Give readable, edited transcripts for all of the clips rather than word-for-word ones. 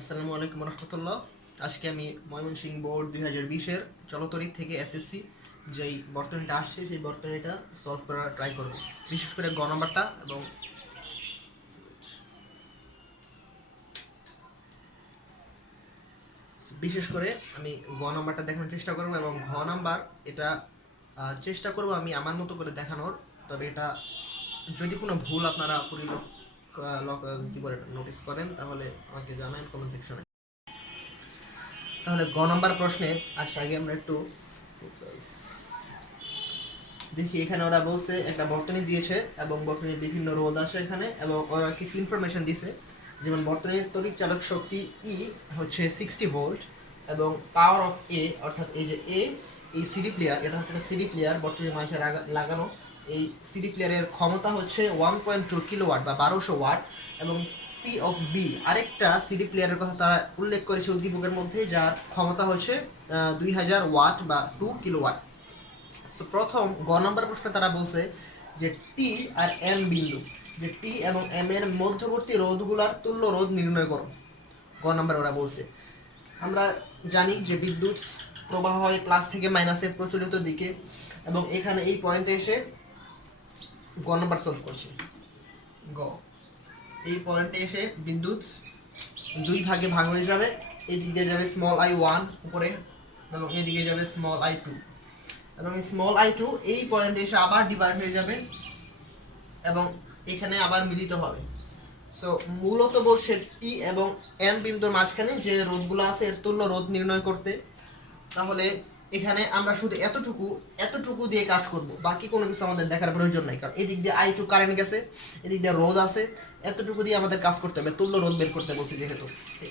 আসসালামু আলাইকুম রহমতুল্লাহ। আজকে আমি ময়মনসিংহ বোর্ড 2020-এর চলতরিৎ থেকে এসএসসি যেই বর্তনীটা আসছে সেই বর্তনীটা সলভ করার ট্রাই করব, বিশেষ করে গ নাম্বারটা। এবং বিশেষ করে আমি গ নাম্বারটা দেখানোর চেষ্টা করব এবং ঘ নাম্বার এটা চেষ্টা করব আমি আমার মতো করে দেখানোর। তবে এটা যদি কোনো ভুল আপনারা কি করে নোটিস করেন তাহলে আমাকে জানান কমেন্ট সেকশনে। তাহলে গ নম্বর প্রশ্নে আসে আগে আমরা একটু দেখি। এখানে ওরা বলছে একটা বর্তনী দিয়েছে এবং বর্তনীর বিভিন্ন রোধ আছে এখানে, এবং ওরা কিছু ইনফরমেশন দিছে, যেমন বর্তনীর তড়িৎ চালক শক্তি ই হচ্ছে 60 ভোল্ট এবং পাওয়ার অফ এ, অর্থাৎ এই যে এ, এই সিডি প্লেয়ার, এটা হচ্ছে একটা সিডি প্লেয়ার বর্তনীর মাঝে লাগানো। এই সিডি প্লেয়ারের ক্ষমতা হচ্ছে 1.2 কিলোওয়াট বা 1200 ওয়াট। এবং পি অফ বি আরেকটা সিডি প্লেয়ারের কথা তারা উল্লেখ করেছে উদ্দীপকের মধ্যে, যার ক্ষমতা হচ্ছে 2000 ওয়াট বা 2 কিলোওয়াট। সো প্রথম গ নম্বর প্রশ্নে তারা বলছে যে টি আর এম বিন্দু, যে টি এবং এম এর মধ্যবর্তী রোধগুলার তুল্য রোধ নির্ণয় করো। গ নম্বর ওরা বলছে, আমরা জানি যে বিদ্যুৎ প্রবাহ হয় প্লাস থেকে মাইনাসে প্রচলিত দিকে, এবং এখানে এই পয়েন্টে এসে গ নম্বর সলভ করছি। গ এই পয়েন্টে এসে বিদ্যুৎ দুই ভাগে ভাগ হয়ে যাবে। এই দিক দিয়ে যাবে স্মল আই ওয়ান উপরে এবং এদিকে যাবে স্মল আই টু, এবং এই স্মল আই টু এই পয়েন্টে এসে আবার ডিভাইড হয়ে যাবে এবং এখানে আবার মিলিত হবে। সো মূলত বলছে টি এবং এম বিন্দুর মাঝখানে যে রোধগুলো আছে এর তুল্য রোধ নির্ণয় করতে। তাহলে এখানে আমরা শুধু এতটুকু দিয়ে কাজ করব, বাকি কোনো কিছু আমাদের দেখার প্রয়োজন নাই, কারণ এদিক দিয়ে আই টু কারেন্ট গেছে, এদিক দিয়ে রোধ আছে, এতটুকু দিয়ে আমাদের কাজ করতে হবে, তুল্য রোধ বের করতে বলছি যেহেতু।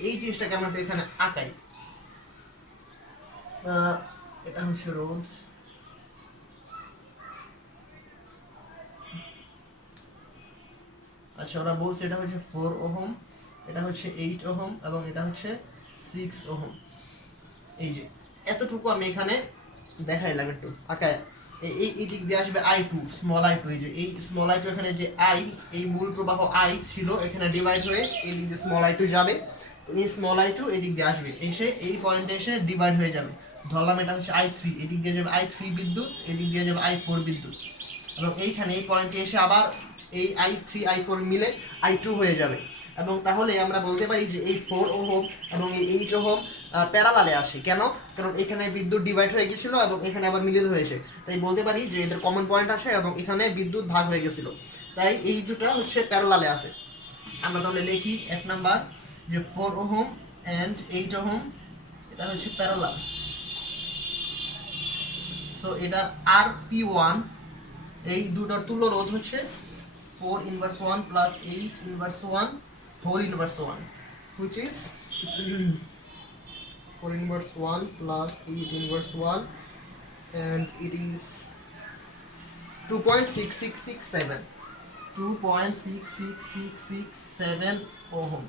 এই জিনিসটাকে আমরা এখানে আঁকাই। এটা হচ্ছে রোধ, আচ্ছা ওরা বলছে এটা হচ্ছে 4 ওহম, এটা হচ্ছে 8 ওহম এবং এটা হচ্ছে 6 ওহম। এই যে এতটুকু আমি এখানে দেখাইলাম একটু আঁকায়। এই দিক দিয়ে আসবে I two, small I two, এই যে এই স্মল আই টু, এখানে যে আই, এই মূল প্রবাহ আই ছিল এখানে ডিভাইড হয়ে এই দিক দিয়ে স্মল আই টু যাবে, এই স্মল আই টু এই দিক দিয়ে আসবে, এসে এই পয়েন্টে এসে ডিভাইড হয়ে যাবে। ধরলাম এটা হচ্ছে আই থ্রি, এদিক দিয়ে যাবে আই থ্রি বিদ্যুৎ, এদিক দিয়ে যাবে আই ফোর বিদ্যুৎ, এবং এইখানে এই পয়েন্টে এসে আবার এই আই থ্রি আই ফোর মিলে আই টু হয়ে যাবে। এবং তাহলে আমরা বলতে পারি যে এই 4 ওহম এবং এই 8 ওহম প্যারালালে আসে। কেন? কারণ এখানে বিদ্যুৎ ডিভাইড হয়ে গেছিলো এবং এখানে আবার মিলিত হয়েছে, তাই বলতে পারি যে এদের কমন পয়েন্ট আসে এবং এখানে বিদ্যুৎ ভাগ হয়ে গেছিল, তাই এই দুটো হচ্ছে প্যারালালে আছে। আমরা তাহলে লিখি এক নাম্বার যে 4 ওহম অ্যান্ড 8 ওহম এটা হচ্ছে প্যারালাল। সো এটা আর পি ওয়ান, এই দুটোর তুল্য রোধ হচ্ছে 4 inverse 1 plus 8 inverse 1 whole inverse 1, which is 4 inverse 1 plus 8 inverse 1, and it is 2.6667 2.6667 ohm.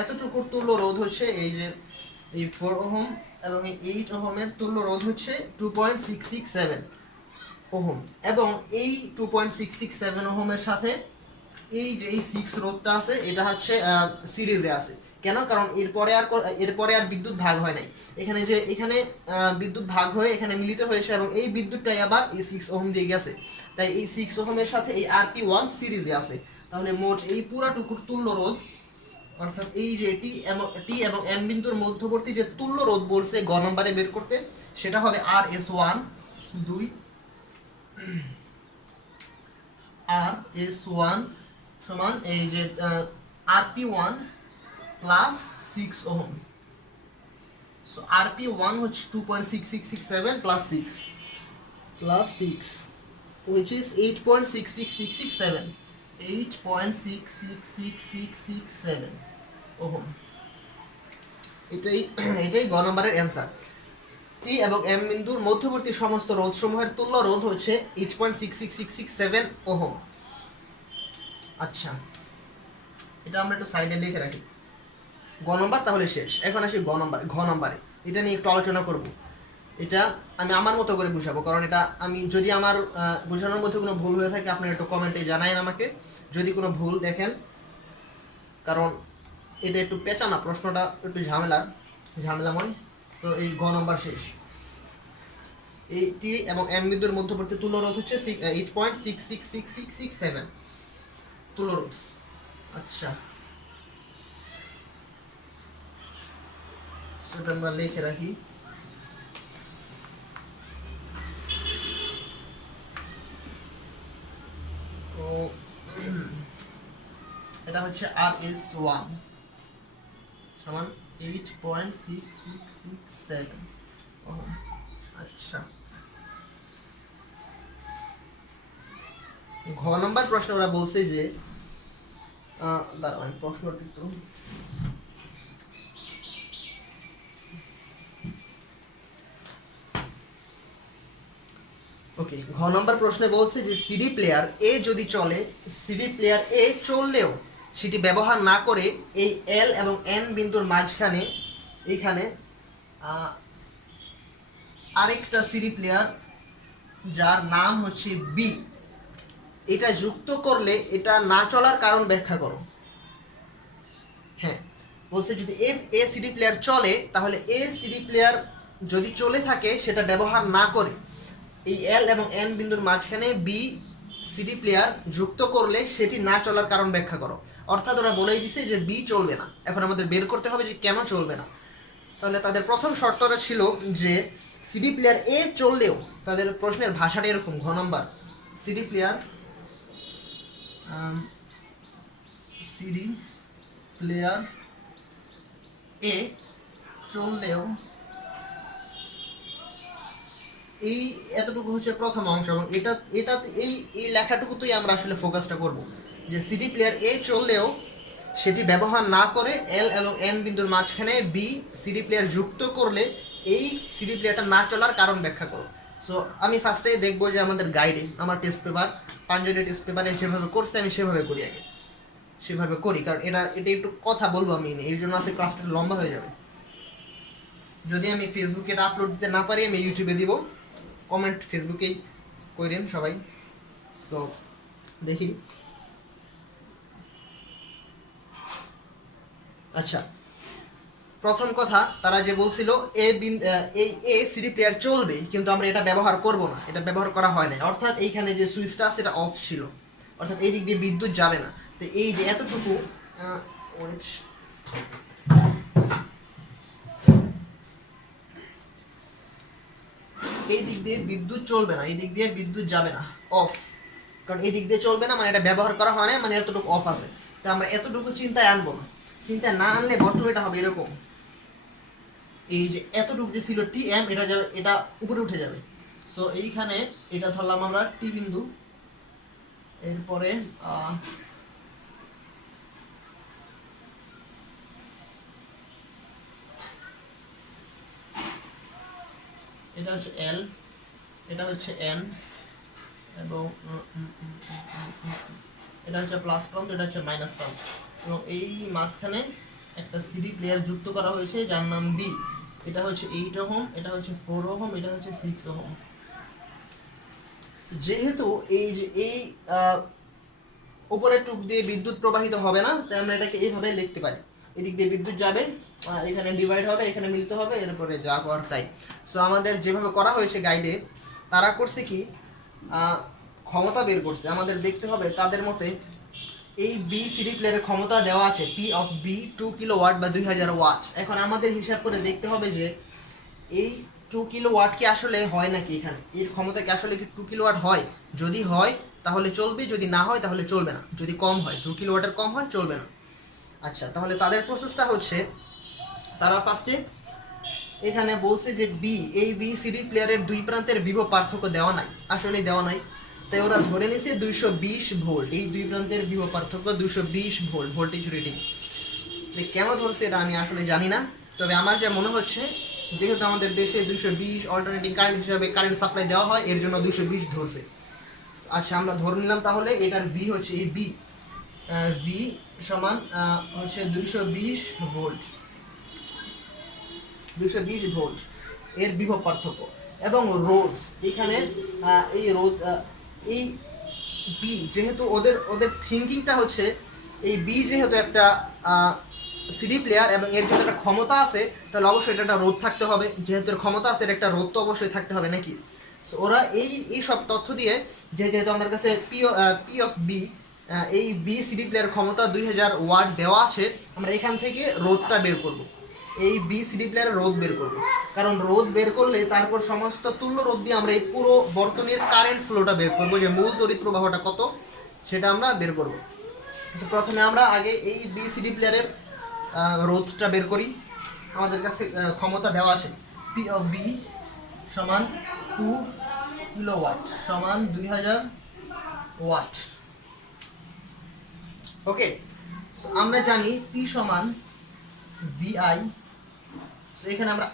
এতটুকুর তুল্য রোধ হচ্ছে এই যে এই 4 ওহম এবং এই 8 ওহমের তুল্য রোধ হচ্ছে 2.667 ওহম, এবং এই 2.667 ওহমের সাথে এই যে এই 6 রোধটা আছে এটা হচ্ছে সিরিজে আছে। কেন? কারণ এরপরে আর বিদ্যুৎ ভাগ হয় নাই, এখানে বিদ্যুৎ ভাগ হয়ে এখানে মিলিত হয়েছে এবং এই বিদ্যুৎটাই আবার এই 6 ওহম দিয়ে গেছে, তাই এই 6 ওহমের সাথে এই আরপি ওয়ান সিরিজে আছে। তাহলে মোট এই পুরাটুকুর তুল্য রোধ, অর্থাৎ এই যে টি এবং এম বিন্দুর মধ্যবর্তী যে তুল্য রোধ বলছে গ নম্বরে বের করতে, সেটা হবে আর এস ওয়ান 2, আর এস ওয়ান সমান এই যে RP one plus 6 ohm. So RP one হচ্ছে 2.6667 প্লাস 6 which is 8.66667 8.66667 ওহম। এটাই গ নম্বরের অ্যান্সার। টি এবং এম বিন্দুর মধ্যবর্তী সমস্ত রোধসমূহের তুল্য রোধ হচ্ছে 8.66667 ওহম। আচ্ছা, এটা আমরা একটু সাইডে লিখে রাখি। গ নম্বর তাহলে শেষ। এখন আসি ঘ নম্বরে, এটা নিয়ে একটু আলোচনা করব। এটা আমি আমার মতো করে বুঝাবো, কারণ এটা আমি যদি আমার বোঝানোর মধ্যে কোনো ভুল হয়ে থাকে আপনারা একটু কমেন্টে জানায়েন আমাকে যদি কোনো ভুল দেখেন, কারণ এটা একটু পেঁচানা, প্রশ্নটা একটু ঝামেলাময়। তো এই ঘ নম্বর শেষ। এই টি এবং এম বিন্দুর মধ্যবর্তী তুল্যরোধ হচ্ছে 8.666667 তুল্যরোধ। আচ্ছা, সেটা আমরা লিখে রাখি। তো এটা হচ্ছে RS1 সমান 8.6667 ওহম। আচ্ছা, ঘ নম্বর প্রশ্ন ওরা বলছে যে দাঁড়ান প্রশ্নটি একটু ওকে। ঘ নম্বর প্রশ্নে বলছে যে সিডি প্লেয়ার এ যদি চলে, সিডি প্লেয়ার এ চললেও সেটি ব্যবহার না করে এই এল এবং এন বিন্দুর মাঝখানে এইখানে আরেকটা সিডি প্লেয়ার যার নাম হচ্ছে বি, এটা যুক্ত করলে এটা না চলার কারণ ব্যাখ্যা করো। হ্যাঁ, বলছে যদি এ সিডি প্লেয়ার চলে তাহলে এ সিডি প্লেয়ার যদি চলে থাকে সেটা ব্যবহার না করে এই এল এবং এন বিন্দুর মাঝখানে বি সিডি প্লেয়ার যুক্ত করলে সেটি না চলার কারণ ব্যাখ্যা করো। অর্থাৎ ওরা বলেই দিছে যে বি চলবে না। এখন আমাদের বের করতে হবে যে কেন চলবে না। তাহলে তাদের প্রথম শর্তটা ছিল যে সিডি প্লেয়ার এ চললেও, তাদের প্রশ্নের ভাষাটা এরকম। ঘ নম্বর সিডি প্লেয়ার সিডি প্লেয়ার এ চললেও, এই এতটুকু হচ্ছে প্রথম অংশ এবং এটা এই লেখাটুকুতেই আমরা আসলে ফোকাসটা করব যে সিডি প্লেয়ার এ চললেও সেটি ব্যবহার না করে এল এবং এন বিন্দুর মাঝখানে বি সিডি প্লেয়ার যুক্ত করলে এই সিডি প্লেয়ারটা না চলার কারণ ব্যাখ্যা করো। সো আমি ফার্স্টে দেখবো যে আমাদের গাইডে আমার টেস্ট পেপার পাঞ্জেরি টেস্ট পেপারে যেভাবে করছে আমি সেভাবে করি, আগে সেভাবে করি, কারণ এটা একটু কথা বলবো আমি, এই জন্য আছে ক্লাসটা লম্বা হয়ে যাবে। যদি আমি ফেসবুকে এটা আপলোড দিতে না পারি আমি ইউটিউবে দিব, কমেন্ট ফেসবুকেই করেন সবাই। সো দেখি। আচ্ছা, প্রথম কথা তারা যে বলছিল এ সিডি প্লেয়ার চলবে কিন্তু আমরা এটা ব্যবহার করব না, এটা ব্যবহার করা হয় না। অর্থাৎ এইখানে যে সুইচটা আছে এটা অফ ছিল, অর্থাৎ এই দিক দিয়ে বিদ্যুৎ যাবে না। তো এই যে এতটুকু এই দিক দিয়ে বিদ্যুৎ চলবে না, এই দিক দিয়ে বিদ্যুৎ যাবে না, অফ। কারণ এই দিক দিয়ে চলবে না মানে এটা ব্যবহার করা হয় না, মানে এতটুকু অফ আছে। তো আমরা এতটুকু চিন্তায় আনবো না। চিন্তায় না আনলে বর্তমানটা হবে এরকম, এই যে এতটুকু যে ছিল টি এম এটা যাবে, এটা উপরে উঠে যাবে। সো এইখানে এটা ধরলাম আমরা টি বিন্দু, এরপরে এটা হচ্ছে এল, এটা হচ্ছে এন, এবং এটা হচ্ছে প্লাস প্রান্ত, এটা হচ্ছে মাইনাস প্রান্ত, এবং এই মাঝখানে একটা সিডি প্লেয়ার যুক্ত করা হয়েছে যার নাম বি। এটা হচ্ছে 8 ওহম, এটা হচ্ছে 4 ওহম, এটা হচ্ছে 6 ওহম। যেহেতু এই যে এই উপরের টুক দিয়ে বিদ্যুৎ প্রবাহিত হবে না, তাই আমরা এটাকে এইভাবে লিখতে পারি। এদিক দিয়ে বিদ্যুৎ যাবে, এখানে ডিভাইড হবে, এখানে মিলতে হবে, এরপরে যা করার তাই। সো আমাদের যেভাবে করা হয়েছে গাইডে, তারা করছে কি ক্ষমতা বের করছে। আমাদের দেখতে হবে তাদের মতে এই বি সিডি প্লেয়ারের ক্ষমতা দেওয়া আছে পি অফ বি 2 কিলোওয়াট বা 2000 ওয়াট। এখন আমাদের হিসাব করে দেখতে হবে যে এই 2 কিলোওয়াট কি আসলে হয় নাকি, এখানে এর ক্ষমতা কি আসলে কি 2 কিলোওয়াট হয়। যদি হয় তাহলে চলবে, যদি না হয় তাহলে চলবে না। যদি কম হয়, 2 কিলোওয়াটের কম হয়, চলবে না। আচ্ছা, তাহলে তাদের প্রসেসটা হচ্ছে তারা ফার্স্টে এখানে বলছে যে এই বি সিডি প্লেয়ারের দুই প্রান্তের বিভব পার্থক্য দেওয়া নাই, আসলে দেওয়া নাই। তাই ওরা ধরে নিয়েছে 220 ভোল্ট, এই দুই প্রান্তের বিভব পার্থক্য 220 ভোল্ট ভোল্টেজ রেটিং। কেন ধরছে এটা আমি আসলে জানি না, তবে আমার যা মনে হচ্ছে যেহেতু আমাদের দেশে 220 অল্টারনেটিং কারেন্ট হিসাবে কারেন্ট সাপ্লাই দেওয়া হয়, এর জন্য 220 ধরছে। আচ্ছা, আমরা ধরে নিলাম তাহলে এটার ভি হচ্ছে এই ভি সমান হচ্ছে 220 ভোল্ট, 220 ভোল্ট এর বিভব পার্থক্য। এবং রোধ এখানে এই রোধ এই বি যেহেতু ওদের থিঙ্কিংটা হচ্ছে এই বি যেহেতু একটা সিডি প্লেয়ার এবং এর যদি একটা ক্ষমতা আছে তাহলে অবশ্যই এটা একটা রোধ থাকতে হবে, যেহেতু এর ক্ষমতা আছে এর একটা রোধ তো অবশ্যই থাকতে হবে নাকি। সো ওরা এই সব তথ্য দিয়ে যেহেতু আমাদের কাছে পি অফ বি, এই বি সিডি প্লেয়ার ক্ষমতা 2000 ওয়াট দেওয়া আছে, আমরা এখান থেকে রোধটা বের করব, এই বি সিডি প্লেয়ারের রোধ বের করব, কারণ রোধ বের করলে তারপর সমস্ত তুল্য রোধ দিয়ে আমরা এই পুরো বর্তনীর কারেন্ট ফ্লোটা বের করব, যে মূল তড়িৎ প্রবাহটা কত সেটা আমরা বের করব। প্রথমে আমরা আগে এই বি সিডি প্লেয়ারের রোধটা বের করি। আমাদের কাছে ক্ষমতা দেওয়া আছে পি অফ বি সমান 2 কিলোওয়াট সমান 2000 ওয়াট। ওকে, আমরা জানি পি সমান ভিআই। এখানে আমরা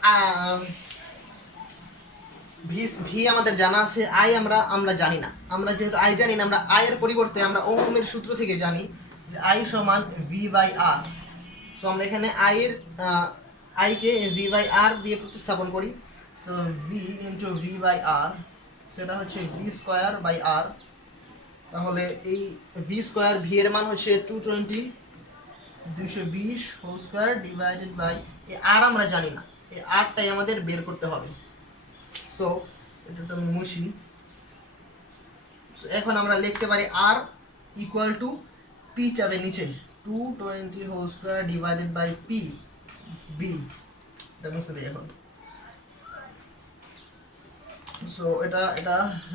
ভি আমাদের জানা আছে, আই আমরা জানি না। আমরা যেহেতু আই জানি না, আমরা আই এর পরিবর্তে আমরা ওহমের সূত্র থেকে জানি যে আই সমান ভি বাই আর। সো আমরা এখানে আইকে ভি বাই আর দিয়ে প্রতিস্থাপন করি। So V into V by R, সেটা হচ্ছে ভি স্কোয়ার বাই আর। তাহলে এই ভি স্কোয়ার, ভি এর মান হচ্ছে 220 হোল স্কোয়ার ডিভাইডেড বাই এই আর আমরা জানি না, এই আরটাই আমাদের বের করতে হবে। সো এটা আমি মুছি। এখন আমরা লিখতে পারি আর ইকুয়াল টু পি যাবে নিচে 220 whole square divided by P B, এটা মুছে দিই এখন। সো এটা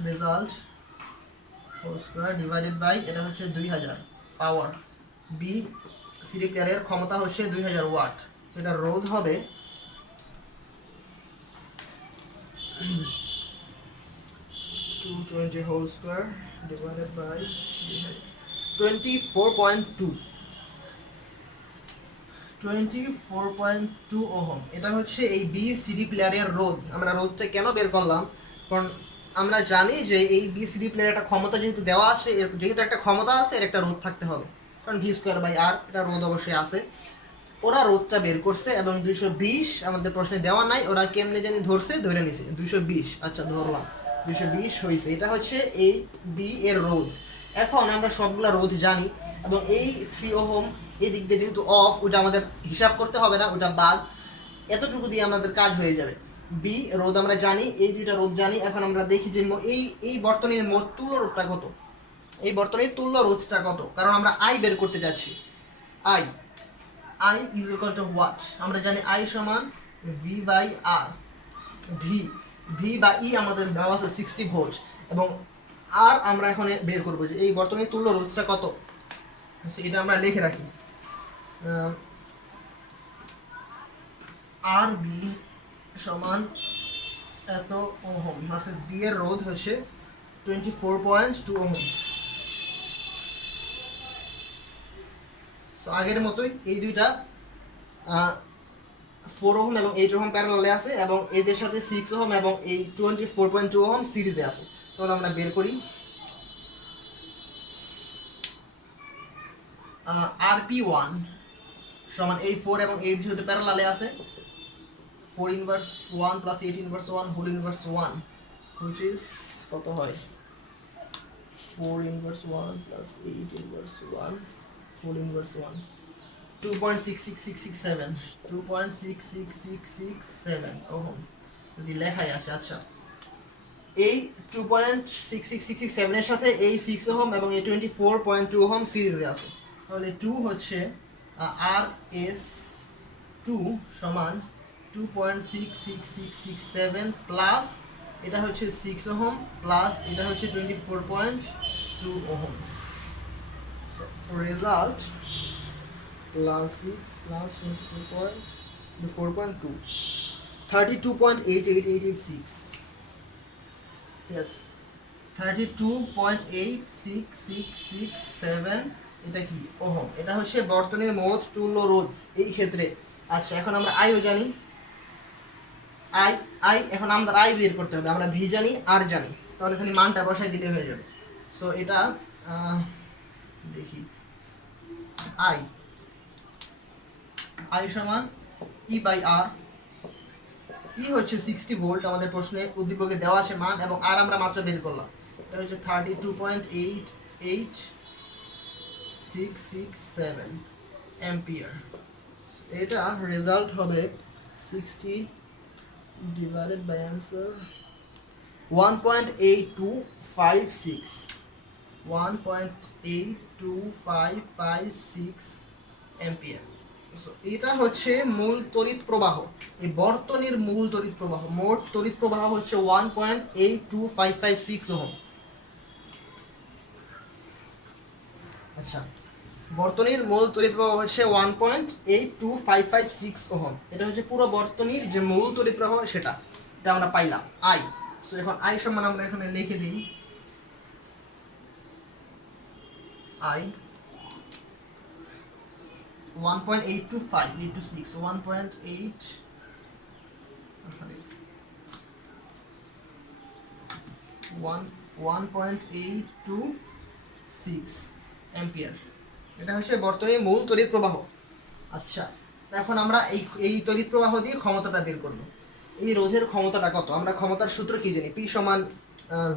result whole square divided by এটা হচ্ছে 2000 পাওয়ার বি সিডি প্লেয়ারের ক্ষমতা হচ্ছে 2000 ওয়াট। সেটা রোধ হবে 220 whole square divided by 24.2 ohm. এটা হচ্ছে এই বি সিডি প্লেয়ারের রোধ। আমরা রোধটা কেন বের করলাম, কারণ আমরা জানি যে এই বি সিডি প্লেয়ারের একটা ক্ষমতা যেহেতু দেওয়া আছে, যেহেতু একটা ক্ষমতা আছে এর একটা রোধ থাকতে হবে, কারণ ভি স্কোয়ার বাই আর এটা রোধ অবশ্যই আছে। ওরা রোধটা বের করছে এবং 220 আমাদের প্রশ্নে দেওয়া নাই, ওরা কেমনে জানি ধরে নিছে 220। আচ্ছা ধরলাম 220 হয়েছে, এটা হচ্ছে এই বি এর রোধ। এখন আমরা সবগুলা রোধ জানি এবং এই 3 ওহম এই দিক দিয়ে যেহেতু অফ, ওটা আমাদের হিসাব করতে হবে না, ওটা বাদ, এতটুকু দিয়ে আমাদের কাজ হয়ে যাবে। বি রোধ আমরা জানি, এই দুইটা রোধ জানি। এখন আমরা দেখি যে এই বর্তনীর মোট তুল্য রোধটা কত, এই বর্তনীর তুল্য রোধটা কত, কারণ আমরা আই বের করতে যাচ্ছি। I is equal to what, আমরা জানি আই সমান ভি বাই আর। ভি বা ই আমাদের দেওয়া আছে 60 ভোল্ট এবং আর আমরা এখন বের করবো যে এই বর্তনীর তুল্য রোধটা কত, এটা আমরা লিখে রাখি। আর বি সমান এত ওহম, অর্থাৎ বি এর রোধ হচ্ছে 24.2 ওহম। সো আগের মতোই এই দুইটা 4 ওহম এবং 8 ওহম প্যারালালে আছে এবং এদের সাথে 6 ওহম এবং এই 24.2 ওহম সিরিজে আছে। তাহলে আমরা বের করি RP1 সমান এই 4 এবং 8 যেহেতু প্যারালালে আছে, 4 inverse 1 plus 8 inverse 1 whole inverse 1 which is কত হয় 4 inverse 1 plus 8 inverse 1 whole inverse 1 2.6667 ohm যদি লেখাই আসে। আচ্ছা এই 2.6667 এর সাথে এই 6 ওহম এবং এই 24.2 ওহম সিরিজে আছে, তাহলে 2 হচ্ছে আর এস 2 সমান 2.66667 প্লাস এটা হচ্ছে 6 ওহম প্লাস এটা হচ্ছে 24.2 ohm. Result plus 6 plus 24.2 32.88886, yes 32.86667 এটা কি ওহম। এটা হচ্ছে বর্তনীর মোট তুল্য রোধ এই ক্ষেত্রে। আচ্ছা এখন আমরা আইও জানি, আই এখন আমরা আই বের করতে হবে, আমরা ভি জানি আর জানি, তাহলে খালি মানটা বসাই দিলে হয়ে যাবে। সো এটা দেখি আই সমান ই বাই আর। ই হচ্ছে 60 ভোল্ট, আমাদের প্রশ্নে উদ্দীপকে দেওয়া আছে মান, এবং আর আমরা মাত্র বের করলাম, এটা হচ্ছে 32.88667 অ্যাম্পিয়ার। সো এটা রেজাল্ট হবে 60 divided by answer 1.8256 1.82556 ampere. So এটা হচ্ছে মূল তড়িৎ প্রবাহ, এই বর্তনীর মূল তড়িৎ প্রবাহ। মোট তড়িৎ প্রবাহ হচ্ছে 1.82556 ওহম। আচ্ছা, বর্তনীর মূল তড়িৎ প্রবাহ হচ্ছে 1.82556 ওহম। এটা হচ্ছে পুরো বর্তনীর যে মূল তড়িৎ প্রবাহ সেটা আমরা পাইলাম আই। সো এখন আই সমান আমরা এখানে লিখে দিই আই 1.825 1.826 অ্যাম্পিয়ার। এটা হচ্ছে বর্তনীর মূল তড়িৎ প্রবাহ। আচ্ছা, এখন আমরা এই তড়িৎ প্রবাহ দিয়ে ক্ষমতাটা বের করব। এই রোধের ক্ষমতাটা কত? আমরা ক্ষমতার সূত্র কি জানি? পি সমান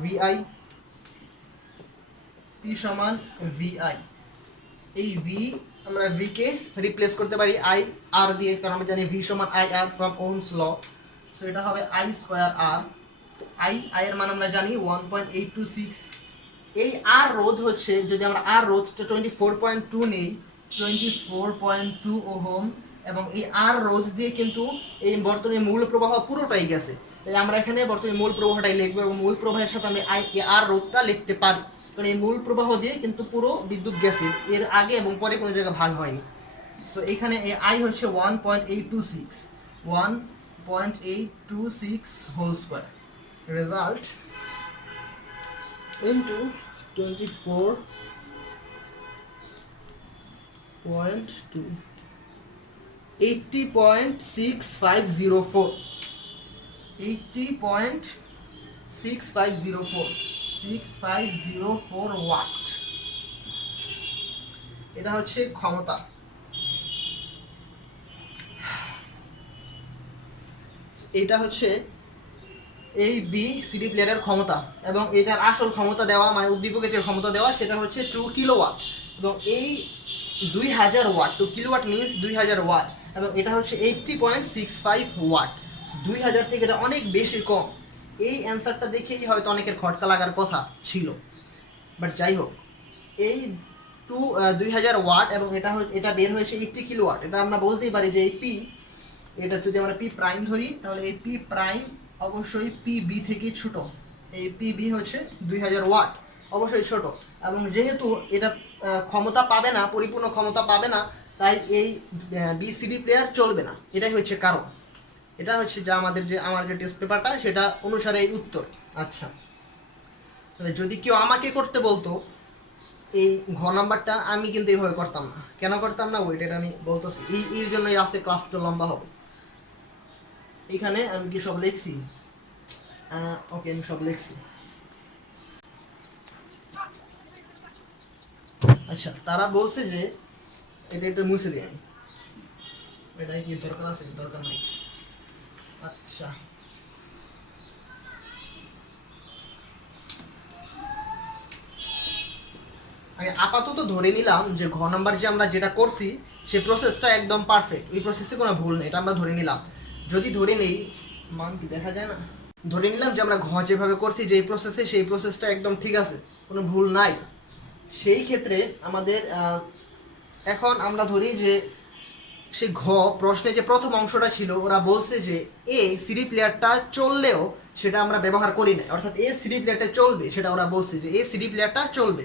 ভিআই, পি সমান ভিআই। এই ভি আমরা ভি কে রিপ্লেস করতে পারি আই আর দিয়ে, কারণ আমরা জানি ভি সমান I R from ohm's law. So এটা হবে আই স্কোয়ার আর। আই এর মান আমরা জানি 1.826। এই আর রোধ হচ্ছে, যদি আমরা আর রোধটা 24.2 নেই, 24.2 ওহম, এবং এই আর রোধ দিয়ে কিন্তু এই বর্তনীর মূল প্রবাহ পুরোটাই গেছে। তাই আমরা এখানে বর্তনীর মূল প্রবাহটাই লিখবো, এবং মূল প্রবাহের সাথে আমি আর রোধটা লিখতে পারি, কারণ এই মূল প্রবাহ দিয়ে কিন্তু পুরো বিদ্যুৎ গেছে, এর আগে এবং পরে কোনো জায়গায় ভাগ হয়নি। সো এখানে এই আই হচ্ছে 1.826 whole square. Result into 24.2 80.6504 6504 watt. এটা হচ্ছে ক্ষমতা। এটা হচ্ছে এই বি সিডি প্লেয়ারের ক্ষমতা, এবং এটার আসল ক্ষমতা দেওয়া, মানে উদ্দীপকের যে ক্ষমতা দেওয়া সেটা হচ্ছে 2 কিলোওয়াট, এবং এই 2000 ওয়াট, 2 কিলোওয়াট মিনস 2000 ওয়াট, এবং এটা হচ্ছে 80.65 ওয়াট। 2000 থেকে এটা অনেক বেশি কম। এই অ্যান্সারটা দেখেই হয়তো অনেকের খটকা লাগার কথা ছিল, বাট যাই হোক, এই 2000 ওয়াট এবং এটা বের হয়েছে 80 কিলোওয়াট। এটা আমরা বলতেই পারি যে এই পি, এটা যদি আমরা পি প্রাইম ধরি, তাহলে এই পি প্রাইম অবশ্যই পি বি থেকে ছোট। এই পি বি হচ্ছে 2000 ওয়াট, অবশ্যই ছোট, এবং যেহেতু এটা ক্ষমতা পাবে না, পরিপূর্ণ ক্ষমতা পাবে না, তাই এই বিসিডি প্লেয়ার চলবে না। এটাই হচ্ছে কারণ। এটা হচ্ছে যে আমার যে টেস্ট পেপারটা সেটা অনুসারে এই উত্তর। আচ্ছা, তবে যদি কেউ আমাকে করতে বলতো এই ঘ নাম্বারটা, আমি কিন্তু এইভাবে করতাম না। কেন করতাম না ওইটা আমি বলতেছি, এর জন্যই আছে ক্লাসটা লম্বা হবে। এখানে আমি কি সব লিখছি? ওকে, আমি সব লিখছি। আচ্ছা, তারা বলছে যে এটা একটু মুছে দিই আমি, এটা কি দরকার আছে? দরকার নাই। আচ্ছা, আমি আপাতত ধরে নিলাম যে ঘ নাম্বার যে আমরা যেটা করছি সেই প্রসেসটা একদম পারফেক্ট, ওই প্রসেসে কোনো ভুল নেই, এটা আমরা ধরে নিলাম। যদি ধরে নেই, মান কি দেখা যায় না, ধরে নিলাম যে আমরা ঘ যেভাবে করছি যে প্রসেসে, সেই প্রসেসটা একদম ঠিক আছে, কোনো ভুল নাই, সেই ক্ষেত্রে আমাদের এখন আমরা ধরি যে সেই ঘ প্রশ্নে যে প্রথম অংশটা ছিল, ওরা বলছে যে এ সিডি প্লেয়ারটা চললেও সেটা আমরা ব্যবহার করি না, অর্থাৎ এ সিডি প্লেয়ারটা চলবে, সেটা ওরা বলছে যে এ সিডি প্লেয়ারটা চলবে।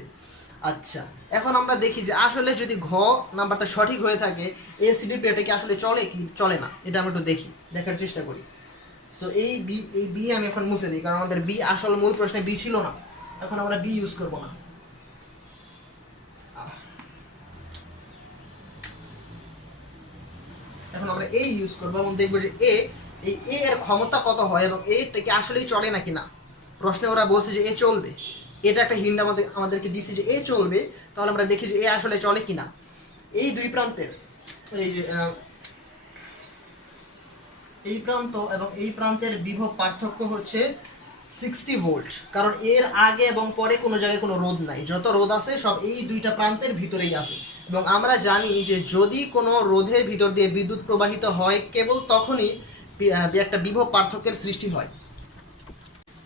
আচ্ছা, এখন আমরা দেখি যে আসলে যদি ঘ নাম্বারটা সঠিক হয়ে থাকে, এ সিডি প্লেয়ারটা কি আসলে চলে কি চলে না, এটা আমরা একটু দেখার চেষ্টা করি। সো এই বি আমি এখন মুছে দিই, কারণ আমাদের বি আসল মূল প্রশ্নে বি ছিল না, এখন আমরা বি ইউজ করব না। এখন আমরা এ ইউজ করবো এবং দেখবো যে এই এ এর ক্ষমতা কত হয়, এবং এটা কি আসলেই চলে নাকি না। প্রশ্নে ওরা বলছে যে এ চলবে, এটা একটা হিন্ট আমাদেরকে দিচ্ছে যে এ চলবে, তাহলে আমরা দেখি যে এ আসলে চলে কিনা। এই দুই প্রান্তের, এই যে এই প্রান্ত এবং এই প্রান্তের বিভব পার্থক্য হচ্ছে 60 ভোল্ট, কারণ এর আগে এবং পরে কোনো জায়গায় কোনো রোধ নাই, যত রোধ আছে সব এই দুইটা প্রান্তের ভিতরেই আছে, এবং আমরা জানি যে যদি কোনো রোধের ভিতর দিয়ে বিদ্যুৎ প্রবাহিত হয় কেবল তখনই একটা বিভব পার্থক্যের সৃষ্টি হয়,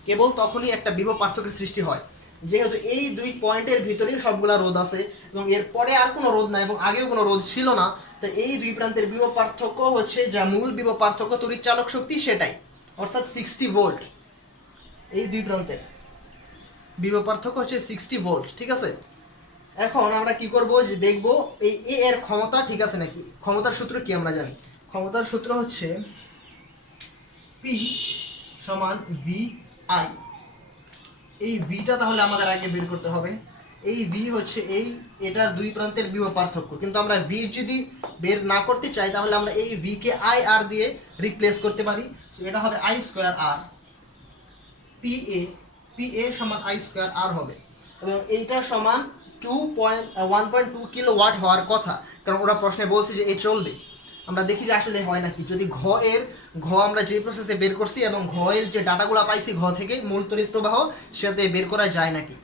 কেবল তখনই একটা বিভব পার্থক্যের সৃষ্টি হয়। যেহেতু এই দুই পয়েন্টের ভিতরেই সবগুলা রোধ আছে এবং এরপরে আর কোনো রোধ নাই এবং আগেও কোনো রোধ ছিল না, তো এই দুই প্রান্তের বিভব পার্থক্য হচ্ছে যা মূল বিভব পার্থক্য তড়িৎ চালক শক্তি সেটাই, অর্থাৎ 60 ভোল্ট। এই দুই প্রান্তের বিভব পার্থক্য হচ্ছে 60 ভোল্ট, ঠিক আছে। এখন আমরা কি করব যে দেখব এই এ এর ক্ষমতা ঠিক আছে নাকি। ক্ষমতার সূত্র কি আমরা জানি, ক্ষমতার সূত্র হচ্ছে পি সমান ভি আই। এই ভিটা তাহলে আমাদের আগে বের করতে হবে। এই ভি হচ্ছে এটার দুই প্রান্তের বিভব পার্থক্য, কিন্তু আমরা ভি যদি বের না করতে চাই তাহলে আমরা এই ভি কে আই আর দিয়ে রিপ্লেস করতে পারি। এটা হবে I square R, P A সমান আই স্কোয়ার আর হবে, এবং এইটা সমান 1.2 কিলোওয়াট হওয়ার কথা, কারণ ওরা প্রশ্নে বলছে যে এই চলবে। আমরা দেখি যে আসলে হয় নাকি। যদি ঘ আমরা যে প্রসেসে বের করছি এবং ঘ এর যে ডাটাগুলো পাইছি ঘ থেকে মূল তড়িৎ প্রবাহ সেটাতে বের করা যায় নাকি,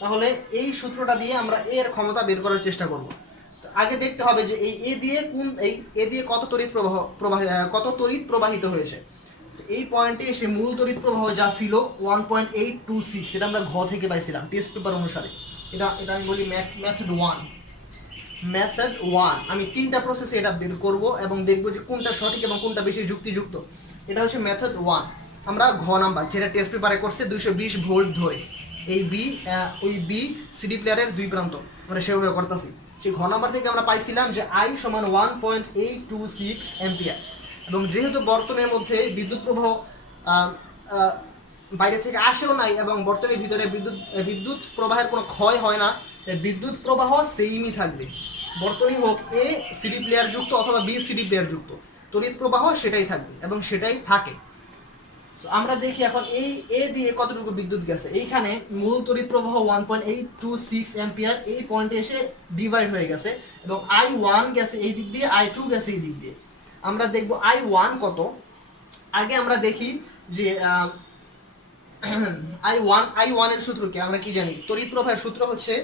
তাহলে এই সূত্রটা দিয়ে আমরা এর ক্ষমতা বের করার চেষ্টা করব। আগে দেখতে হবে যে এই এ দিয়ে কত তড়িৎ প্রবাহিত হয়েছে। এই পয়েন্টে এসে মূল তড়িৎ প্রবাহ যা ছিল 1.826, সেটা আমরা ঘ থেকে পাইছিলাম টেস্ট পেপার অনুসারে। এটা আমি বলি মেথড ওয়ান। আমি তিনটা প্রসেসে এটা বের করব এবং দেখবো যে কোনটা সঠিক এবং কোনটা বেশি যুক্তিযুক্ত। এটা হচ্ছে মেথড ওয়ান। আমরা ঘ নাম্বার যেটা টেস্ট পেপারে করছে 220 ভোল্ট ধরে এই বি সিডি প্লেয়ারের দুই প্রান্ত আমরা সেভাবে করতেছি। সেই ঘ নাম্বার থেকে আমরা পাইছিলাম যে আই সমান 1.826 অ্যাম্পিয়ার, এবং যেহেতু বর্তনের মধ্যে বিদ্যুৎ প্রবাহ বাইরে থেকে আসেও নাই এবং বর্তনের ভিতরে বিদ্যুৎ প্রবাহের কোনো ক্ষয় হয় না, বিদ্যুৎ প্রবাহ সেইমই থাকবে। বর্তনী হোক এ সিডি প্লেয়ার যুক্ত অথবা বি সিডি প্লেয়ার যুক্ত, তড়িৎ প্রবাহ সেটাই থাকবে এবং সেটাই থাকে। আমরা দেখি এখন এই এ দিয়ে কতটুকু বিদ্যুৎ গেছে। এইখানে মূল তড়িৎ প্রবাহ 1.826 অ্যাম্পিয়ার এই পয়েন্টে এসে ডিভাইড হয়ে গেছে, এবং I1 গেছে এই দিক দিয়ে, I2 গেছে এই দিক দিয়ে। আমরা দেখব I1 কত। আগে আমরা দেখি যে I1 এর সূত্র কি, আমরা কি জানি। তড়িৎ প্রবাহের সূত্র হচ্ছে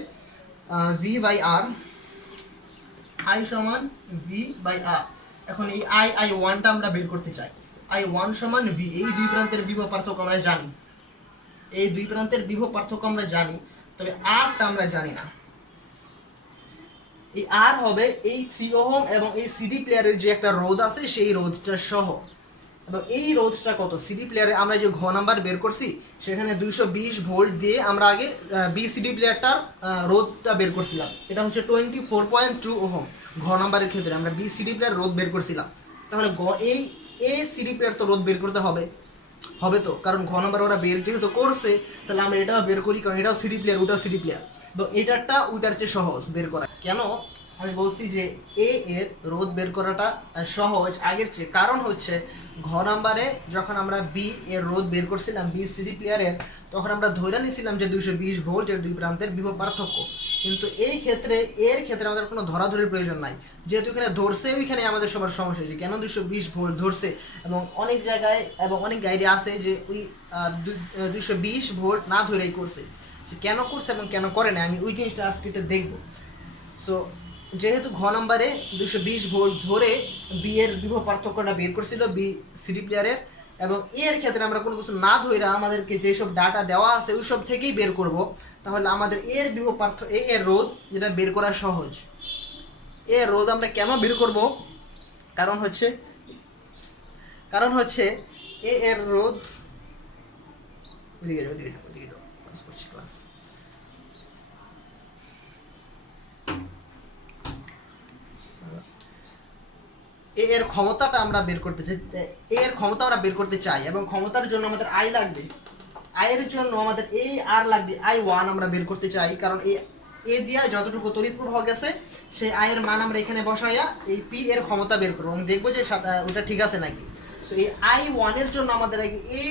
V/R, I সমান V/R। এখন এই I1টা আমরা বের করতে চাই। I1 সমান V, এই দুই প্রান্তের বিভব পার্থক্য আমরা জানি, তবে Rটা আমরা জানি না। এই R হবে এই 3 ওহম এবং এই সিডি প্লেয়ারের যে একটা রোধ আছে সেই রোধটা সহ। এবং এই রোধটা কত, সিডি প্লেয়ারে আমরা যে ঘ নাম্বার বের করছি সেখানে 220 ভোল্ট দিয়ে আমরা আগে বি সিডি প্লেয়ারটার রোধটা বের করছিলাম। এটা হচ্ছে 24.2 ওহম। ঘ নাম্বারের ক্ষেত্রে আমরা বি সিডি প্লেয়ার রোধ বের করছিলাম। তাহলে এই এ সিডি প্লেয়ার তো রোধ বের করতে হবে তো, কারণ ঘ নাম্বার ওরা বের যেহেতু করছে তাহলে আমরা এটাও বের করি, কারণ এটাও সিডি প্লেয়ার ওটাও সিডি প্লেয়ার। এবং এটারটা ওইটার চেয়ে সহজ বের করা। কেন আমি বলছি যে এ এর রোধ বের করাটা সহজ আগের চেয়ে, কারণ হচ্ছে ঘ নাম্বারে যখন আমরা বি এর রোধ বের করছিলাম বি সিডি প্লেয়ারের, তখন আমরা ধরে নিয়েছিলাম যে 220 ভোল্ট এর দুই প্রান্তের বিভব পার্থক্য। কিন্তু এর ক্ষেত্রে আমাদের কোনো ধরাধরির প্রয়োজন নাই, যেহেতু এখানে ধরছে ওইখানে আমাদের সবার সমস্যা হয়েছে কেন 220 ভোল্ট ধরছে, এবং অনেক জায়গায় এবং অনেক গাইডে আছে যে ওই 220 ভোল্ট না ধরেই করছে। কেন করছে এবং কেন করে না আমি ওই জিনিসটা আজকে একটু দেখবো। সো যেহেতু ঘ নাম্বারে 220 ভোল্ট ধরে বি এর বিভব পার্থক্যটা বের করছিল বি সিডি প্লেয়ারের, এবং এর ক্ষেত্রে আমরা কোনো কিছু না ধরে আমাদেরকে যেসব ডাটা দেওয়া আছে ওই সব থেকেই বের করব, তাহলে আমাদের এর বিভব পার্থক্য এর রোধ যেটা বের করা সহজ। এর রোধ আমরা কেন বের করব, কারণ হচ্ছে এর রোধ ক্লাস এর ক্ষমতাটা আমরা বের করতে চাই, এবং ক্ষমতার জন্য আমাদের আই লাগবে। আয়ের জন্য আমাদের এই আর লাগবে I1 আমরা বের করতে চাই, কারণ এ দিয়া যতটুকু তড়িৎ প্রবাহ গেছে সেই আয়ের মান আমরা এখানে বসাইয়া এই পি এর ক্ষমতা বের করবো এবং দেখবো যে ওটা ঠিক আছে নাকি। সো এই I1 এর জন্য আমাদের আগে এই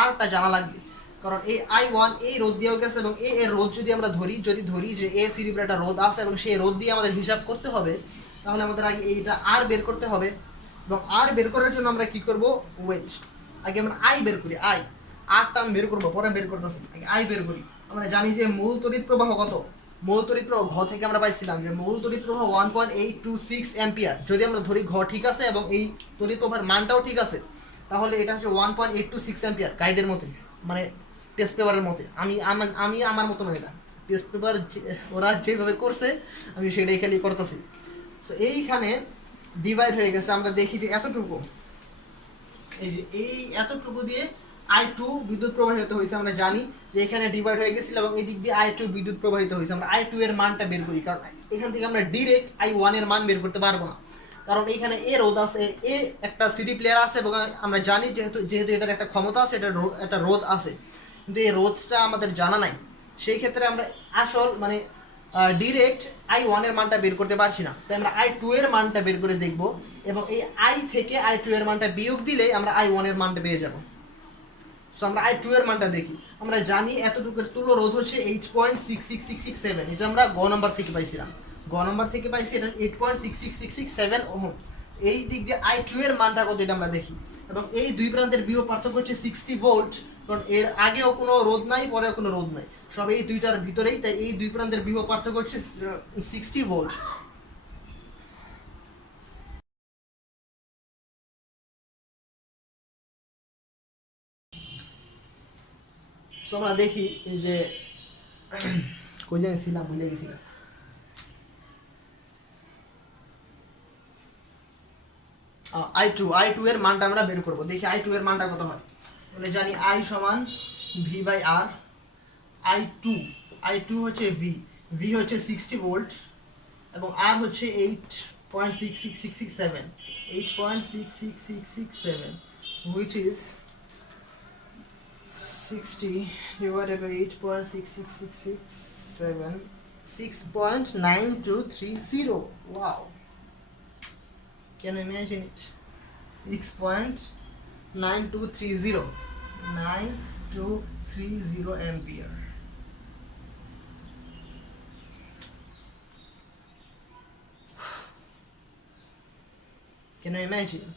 আরটা জানা লাগবে, কারণ এই I1 এই রোধ দিয়েও গেছে, এবং এর রোধ যদি আমরা ধরি যে এ সিডি প্লেয়ারটা রোধ আছে এবং সেই রোধ দিয়ে আমাদের হিসাব করতে হবে, তাহলে আমাদের আগে এইটা আর বের করতে হবে। এবং আর বের করার জন্য আমরা কি করব, আগে আমরা আই বের করি। আরটা আমি বের করবো, পরে বের করতেছি, আগে আই বের করি। আমরা জানি যে মূল তড়িৎ প্রবাহ কত, মূল তড়িৎ প্রবাহ ঘ থেকে আমরা পাইছিলাম যে মূল তড়িৎ প্রবাহ 1.826 অ্যাম্পিয়ার। যদি আমরা ধরি ঘ ঠিক আছে এবং এই তড়িৎ প্রবাহের মানটাও ঠিক আছে, তাহলে এটা হচ্ছে 1.826 অ্যাম্পিয়ার গাইডের মতে, মানে টেস্ট পেপারের মতে। আমি আমার মতো নয়, এটা টেস্ট পেপার ওরা যেভাবে করছে আমি সেটাই খালি করতেছি। সো এইখানে ডিভাইড হয়ে গেছে, আমরা দেখি যে এতটুকু, এই যে এই এতটুকু দিয়ে I2 বিদ্যুৎ প্রবাহিত হয়েছে। আমরা জানি যে এখানে ডিভাইড হয়ে গেছিল এবং এই দিক দিয়ে I2 বিদ্যুৎ প্রবাহিত হয়েছে। আমরা I2 এর মানটা বের করি, কারণ এখান থেকে আমরা ডিরেক্ট I1 এর মান বের করতে পারবো না, কারণ এইখানে এ রোধ আছে, এ একটা সিডি প্লেয়ার আছে এবং আমরা জানি যেহেতু এটার একটা ক্ষমতা আছে, এটা একটা রোধ আছে, কিন্তু এই রোধটা আমাদের জানা নাই। সেই ক্ষেত্রে আমরা আসল মানে ডিরেক্ট I1 এর মানটা বের করতে পারছি না, তাই আমরা I2 এর মানটা বের করে দেখব এবং এই I থেকে I2 এর মানটা বিয়োগ দিলে আমরা I1 এর মানটা পেয়ে যাব। সো আমরা I2 এর মানটা দেখি। আমরা জানি এতটুকুর তুল্য রোধ হচ্ছে 8.66667, এটা আমরা গ নম্বর থেকে পাইছিলাম, গ নম্বর থেকে পাইছি এটা 8.66667 ওহম। এই দিক দিয়ে I2 এর মানটা কত এটা আমরা দেখি, এবং এই দুই প্রান্তের বিভব পার্থক্য হচ্ছে 60 ভোল্ট, কারণ এর আগেও কোনো রোধ নাই, পরেও কোনো রোধ নাই, সব এই দুইটার ভিতরেই, তাই এই দুই প্রান্তের বিভব পার্থক্য হচ্ছে 60 ভোল্ট। সো আমরা দেখি এই যে কই জানি ছিলাম, ভুলে গেছিলাম। I2 এর মানটা আমরা বের করব, দেখি I2 এর মানটা কত হয়। মানে জানি I সমান V/R, I2 হচ্ছে V হচ্ছে 60 ভোল্ট এবং R হচ্ছে 8.66667 which is 60 divided by 8.66667, 6.9230. Wow, can you imagine it? 6.9230 ampere. Can you imagine?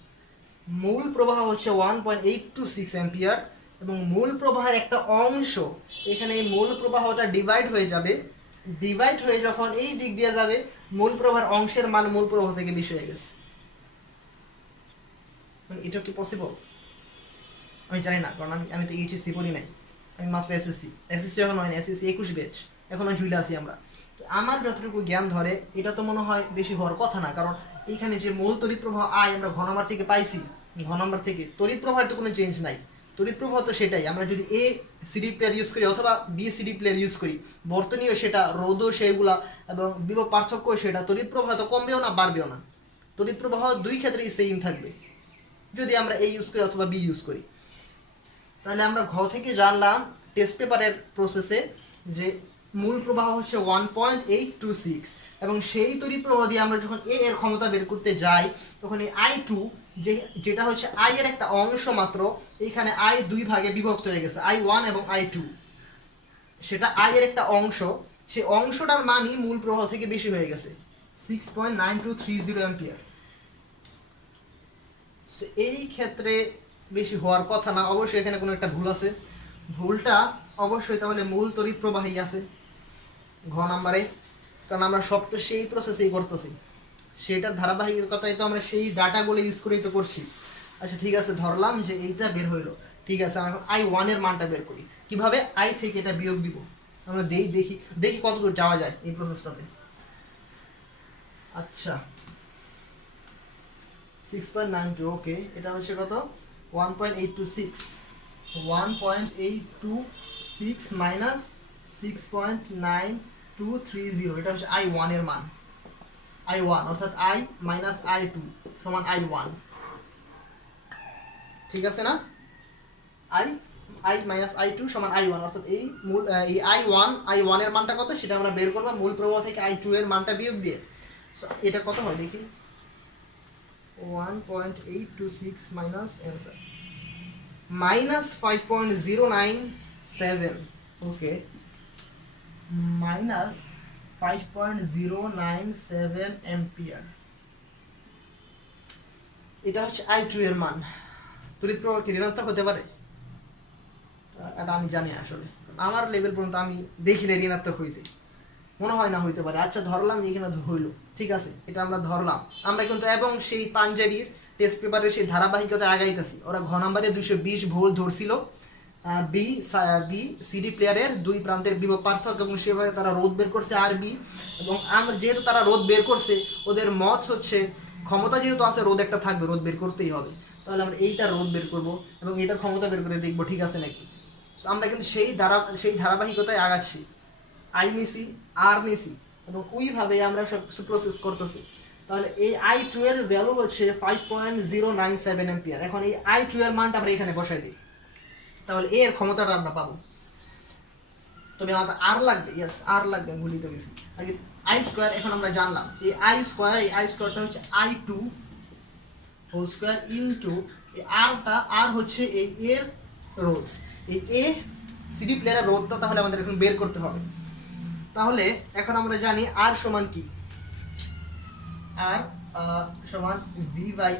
মূল প্রবাহ হচ্ছে 1.826 অ্যাম্পিয়ার এবং মূল প্রবাহের একটা অংশ এখানে, এই মূল প্রবাহটা ডিভাইড হয়ে যাবে, ডিভাইড হয়ে যখন এই দিক দিয়ে যাবে, মূল প্রবাহের অংশের মান মূল প্রবাহ থেকে বেশি হয়ে গেছে। এটা কি পসিবল? আমি জানি না, কারণ আমি তো এইচএসসি পড়ি নাই, আমি মাত্র এসএসসি এখন হয় না, এসএসসি 21 ব্যাচ, এখনও ঝুলে আছি আমরা। তো আমার যতটুকু জ্ঞান ধরে এটা তো মনে হয় বেশি হওয়ার কথা না, কারণ এইখানে যে মূল তড়িৎ প্রবাহ I আমরা ঘ নম্বর থেকে পাইছি, ঘ নম্বর থেকে তড়িৎ প্রবাহের তো কোনো চেঞ্জ নাই, তড়িৎ প্রবাহ তো সেটাই। আমরা যদি এ সিডি প্লেয়ার ইউজ করি অথবা বি সিডি প্লেয়ার ইউজ করি, বর্তনীয় সেটা, রোধও সেগুলা এবং বিভব পার্থক্য সেটা, তড়িৎ প্রবাহ তো কমবেও না বাড়বেও না, তড়িৎ প্রবাহ দুই ক্ষেত্রেই সেম থাকবে যদি আমরা এ ইউজ করি অথবা বি ইউজ করি। তাহলে আমরা ঘ থেকে জানলাম টেস্ট পেপারের প্রসেসে যে মূল প্রবাহ হচ্ছে 1.826 এবং সেই তড়িৎ প্রবাহ দিয়ে আমরা যখন এ এর ক্ষমতা বের করতে যাই তখন এই I2 যেটা হচ্ছে I এর একটা অংশ মাত্র, এইখানে I দুই ভাগে বিভক্ত হয়ে গেছে, I1 এবং I2, সেটা I এর একটা অংশ, সেই অংশটার মানই মূল প্রবাহ থেকে বেশি হয়ে গেছে 6.9230 অ্যাম্পিয়ার। এই ক্ষেত্রে বেশি হওয়ার কথা না, অবশ্যই এখানে কোনো একটা ভুল আছে, ভুলটা অবশ্যই তাহলে মূল তড়িৎ প্রবাহী আছে ঘ নাম্বারে, কারণ আমরা সব তো সেই প্রসেসেই করতেছি, সেটার ধারাবাহিকতায় তো আমরা সেই ডাটাগুলো ইউজ করেই তো করছি। আচ্ছা ঠিক আছে, ধরলাম যে এইটা বের হইলো, ঠিক আছে, আমরা এখন I1 এর মানটা বের করি। কিভাবে? I থেকে এটা বিয়োগ দিব, আমরা দেখি কতদূর যাওয়া যায় এই প্রসেসটাতে। আচ্ছা 6.92, ওকে, এটা হচ্ছে কত 1.826 মাইনাস 6.9230, এটা হচ্ছে I1 এর মান, I1 অর্থাৎ I মাইনাস I2 সমান I1, ঠিক আছে না? I মাইনাস I2 সমান I1, অর্থাৎ এই মূল এই I1 এর মানটা কত সেটা আমরা বের করব মূল প্রবাহ থেকে I2 এর মানটা বিয়োগ দিয়ে। এটা কত হয় দেখি, 1.826 মাইনাস অ্যান্সার মাইনাস 5.097, ওকে, মাইনাস 5.097 অ্যাম্পিয়ার। এটা হচ্ছে I2 এর মান। তড়িৎ প্রবাহ কি ঋণাত্মক হতে পারে? এটা আমি জানি আসলে, আমার লেভেল পর্যন্ত আমি দেখি না ঋণাত্মক হইতে, মনে হয় না হইতে পারে, আচ্ছা ধরলাম এখানে হইল, ঠিক আছে এটা আমরা ধরলাম। আমরা কিন্তু এবং সেই পাঞ্জাবির টেস্ট পেপারের সেই ধারাবাহিকতায় আগাইতেছি। ওরা ঘ নাম্বারে 220 ভোল্ট ধরছিল বি সিডি প্লেয়ারের দুই প্রান্তের বিভব পার্থক্য, এবং সেভাবে তারা রোধ বের করছে আর বি। এবং আমরা যেহেতু তারা রোধ বের করছে, ওদের মত হচ্ছে ক্ষমতা যেহেতু আছে রোধ একটা থাকবে, রোধ বের করতেই হবে। তাহলে আমরা এইটা রোধ বের করব এবং এইটার ক্ষমতা বের করে দেখবো ঠিক আছে নাকি। আমরা কিন্তু সেই ধারাবাহিকতায় আগাচ্ছি, আই নিছি আর নিছি এবং ওইভাবে আমরা সব কিছু প্রসেস করতেছি। তাহলে এই I2 এর ভ্যালু হচ্ছে 5.097 অ্যাম্পিয়ার। এখন এই I2 এর মানটা আমরা এখানে বসাই দিই, তাহলে এর ক্ষমতাটা আমরা পাবো। তবে আমাদের আর লাগবে, ইয়েস আর লাগবে, ভুলিতে গেছি আগে I2। এখন আমরা জানলাম এই I2টা হচ্ছে I2 হোল স্কোয়ার ইনটু এই আর হচ্ছে এই এর রোধ, এই এ সিডি প্লেয়ারের রোধটা তাহলে আমাদের এখন বের করতে হবে। তাহলে এখন আমরা জানি আর সমান কি, আর সমান ভি বাই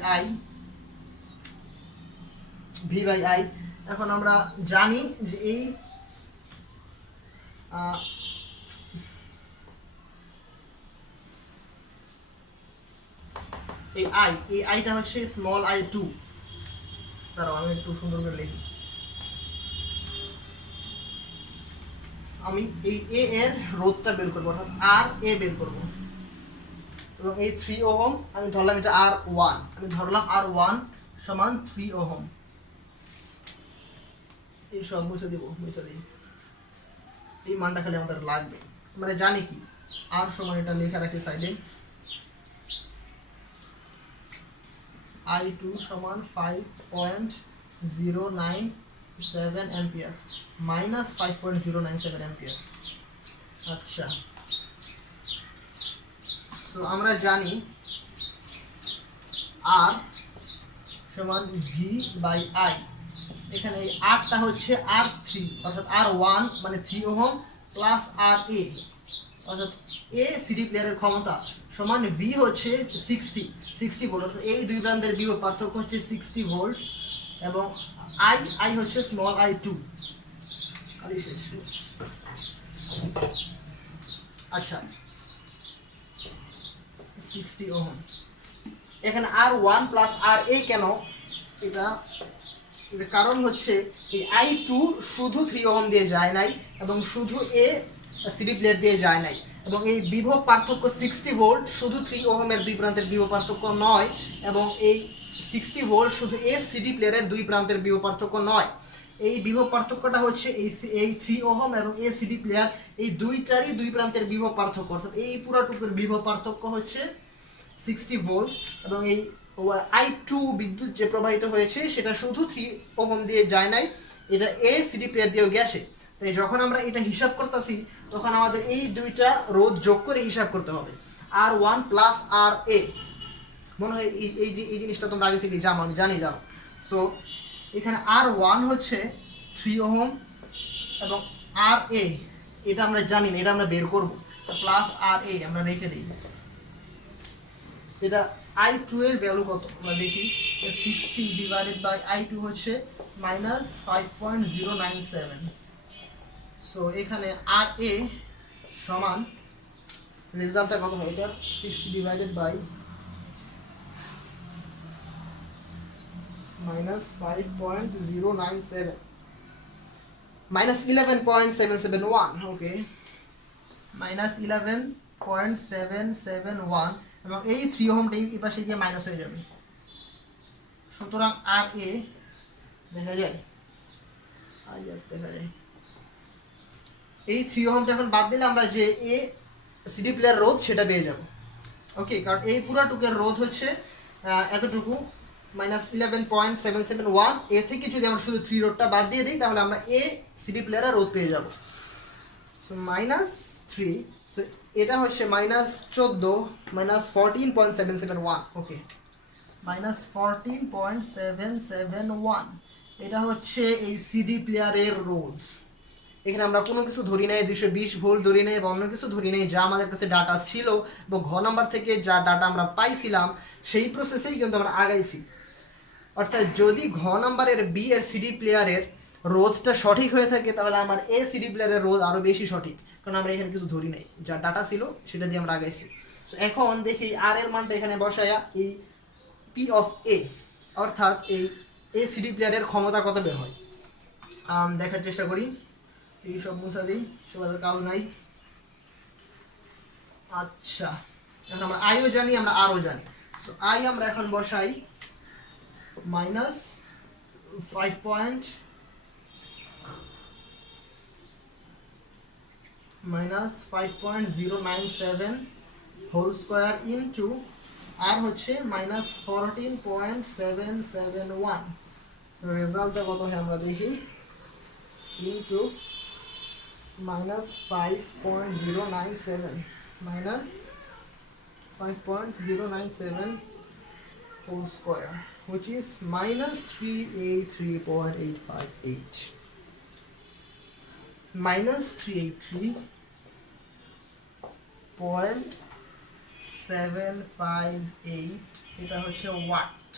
আই। এখন আমরা জানি যে এই আইটা হচ্ছে স্মল I2। দাঁড়াও আমি একটু সুন্দর করে লিখি। আমি এই এ এর রোধটা বের করবো, অর্থাৎ আর এ বের করবো। এবং এই 3 ওহম আমি ধরলাম এটা R1, আমি ধরলাম R1 সমান 3 ওহম। এই সব মুছে দিই, এই মানটা খালি আমাদের লাগবে। আমরা জানি কি আর সমান, এটা লেখা রাখি সাইডে, I2 সমান 5.097 অ্যাম্পিয়ার মাইনাস 5.097 অ্যাম্পিয়ার। আচ্ছা, তো আমরা জানি আর সমান ভি বাই আই। এখানে এই আরটা হচ্ছে R3, অর্থাৎ R1 মানে 3 ওহম প্লাস আর এ, অর্থাৎ এ সিডি প্লেয়ারের ক্ষমতা সমান ভি হচ্ছে 60 ভোল্ট, অর্থাৎ এই দুই প্রান্তের বিভব পার্থক্য হচ্ছে 60 ভোল্ট। এবং আই হচ্ছে স্মল I2। আচ্ছা 60 ওহম। এখানে R1 প্লাস আর এ কেন, এটা কারণ হচ্ছে এই I2 শুধু 3 ওহম দিয়ে যায় নাই এবং শুধু এ সিডি প্লেয়ার দিয়ে যায় নাই, এবং এই বিভব পার্থক্য 60 ভোল্ট শুধু 3 ওহমের দুই প্রান্তের বিভব পার্থক্য নয়, এবং এই 60 ভোল্ট শুধু এ সিডি প্লেয়ারের দুই প্রান্তের বিভব পার্থক্য নয়। এই বিভব পার্থক্যটা হচ্ছে এই 3 ওহম এবং এ সিডি প্লেয়ার এই দুইটারই দুই প্রান্তের বিভব পার্থক্য, অর্থাৎ এই পুরোটুকুর বিভব পার্থক্য হচ্ছে 60 ভোল্ট। এবং এই I2 বিদ্যুৎ যে প্রবাহিত হয়েছে সেটা শুধু 3 ওহম দিয়ে যায় নাই, এটা এ সিডি প্লেয়ার দিয়েও গেছে। তাই যখন আমরা এটা হিসাব করতেছি তখন আমাদের এই দুইটা রোধ যোগ করে হিসাব করতে হবে, R1 প্লাস আর এ। মনে হয় এই জিনিসটা তোমরা আগে থেকে জানি। সো এখানে R1 হচ্ছে 3 ওহম এবং আর এ এটা আমরা জানি না, এটা আমরা বের করব, প্লাস আর এ আমরা রেখে দিই। সেটা I2 এর ভ্যালু কত আমরা দেখি, 60 ডিভাইডেড বাই I2 হচ্ছে মাইনাস 5.097। সো এখানে আর এ সমান রেজাল্টটা কত হয়, এটা 60 divided by minus 5.097 minus 11.771। Okay, minus 11.771 এবং এই 3 ওহমটা এই পাশে গিয়ে মাইনাস হয়ে যাবে। সুতরাং আর এ দেখা যায়, এই 3 ওহমটা এখন বাদ দিলে আমরা যে এ সিডি প্লেয়ার রোধ সেটা পেয়ে যাব। ওকে, কারণ এই পুরাটুকের রোধ হচ্ছে এতটুকু মাইনাস 11.771। এ থেকে যদি আমরা শুধু 3 রোধটা বাদ দিয়ে দিই তাহলে আমরা এ সিডি প্লেয়ারের রোধ পেয়ে যাব। সো মাইনাস 3, সো এটা হচ্ছে মাইনাস 14 মাইনাস 14.771। ওকে, মাইনাস 14.771 এটা হচ্ছে এই সিডি প্লেয়ারের রোধ। এখানে আমরা কোনো কিছু ধরি নাই, 220 ভোল্ট ধরি নাই বা অন্য কিছু ধরি নাই, যা আমাদের কাছে ডাটা ছিল এবং ঘ নাম্বার থেকে যা ডাটা আমরা পাইছিলাম সেই প্রসেসেই কিন্তু আমরা আগাইছি। অর্থাৎ যদি ঘ নাম্বারের বি এর সিডি প্লেয়ারের রোধটা সঠিক হয়ে থাকে তাহলে আমার এ সিডি প্লেয়ারের রোধ আরও বেশি সঠিক, কারণ আমরা এখানে কিছু ধরি নাই, যা ডাটা ছিল সেটা দিয়ে আমরা আগাইছি। সো এখন দেখি আর এর মানটা এখানে বসায়া এই পি অফ এ অর্থাৎ এই এ সিডি প্লেয়ারের ক্ষমতা কত বের হয় দেখার চেষ্টা করি। এই সব মুছা দিই, সবার কাজ নাই। আচ্ছা, এখন আমরা আইও জানি, আমরা আরও জানি। সো আই আমরা এখন বসাই মাইনাস 5.097 হোল স্কোয়ার ইন্টু আর হচ্ছে -14.771। সো রেজাল্টটা কত হয় আমরা দেখি, into -5.097 -5.097 whole square, which is -383.858 -383.758 এটা হচ্ছে ওয়াট।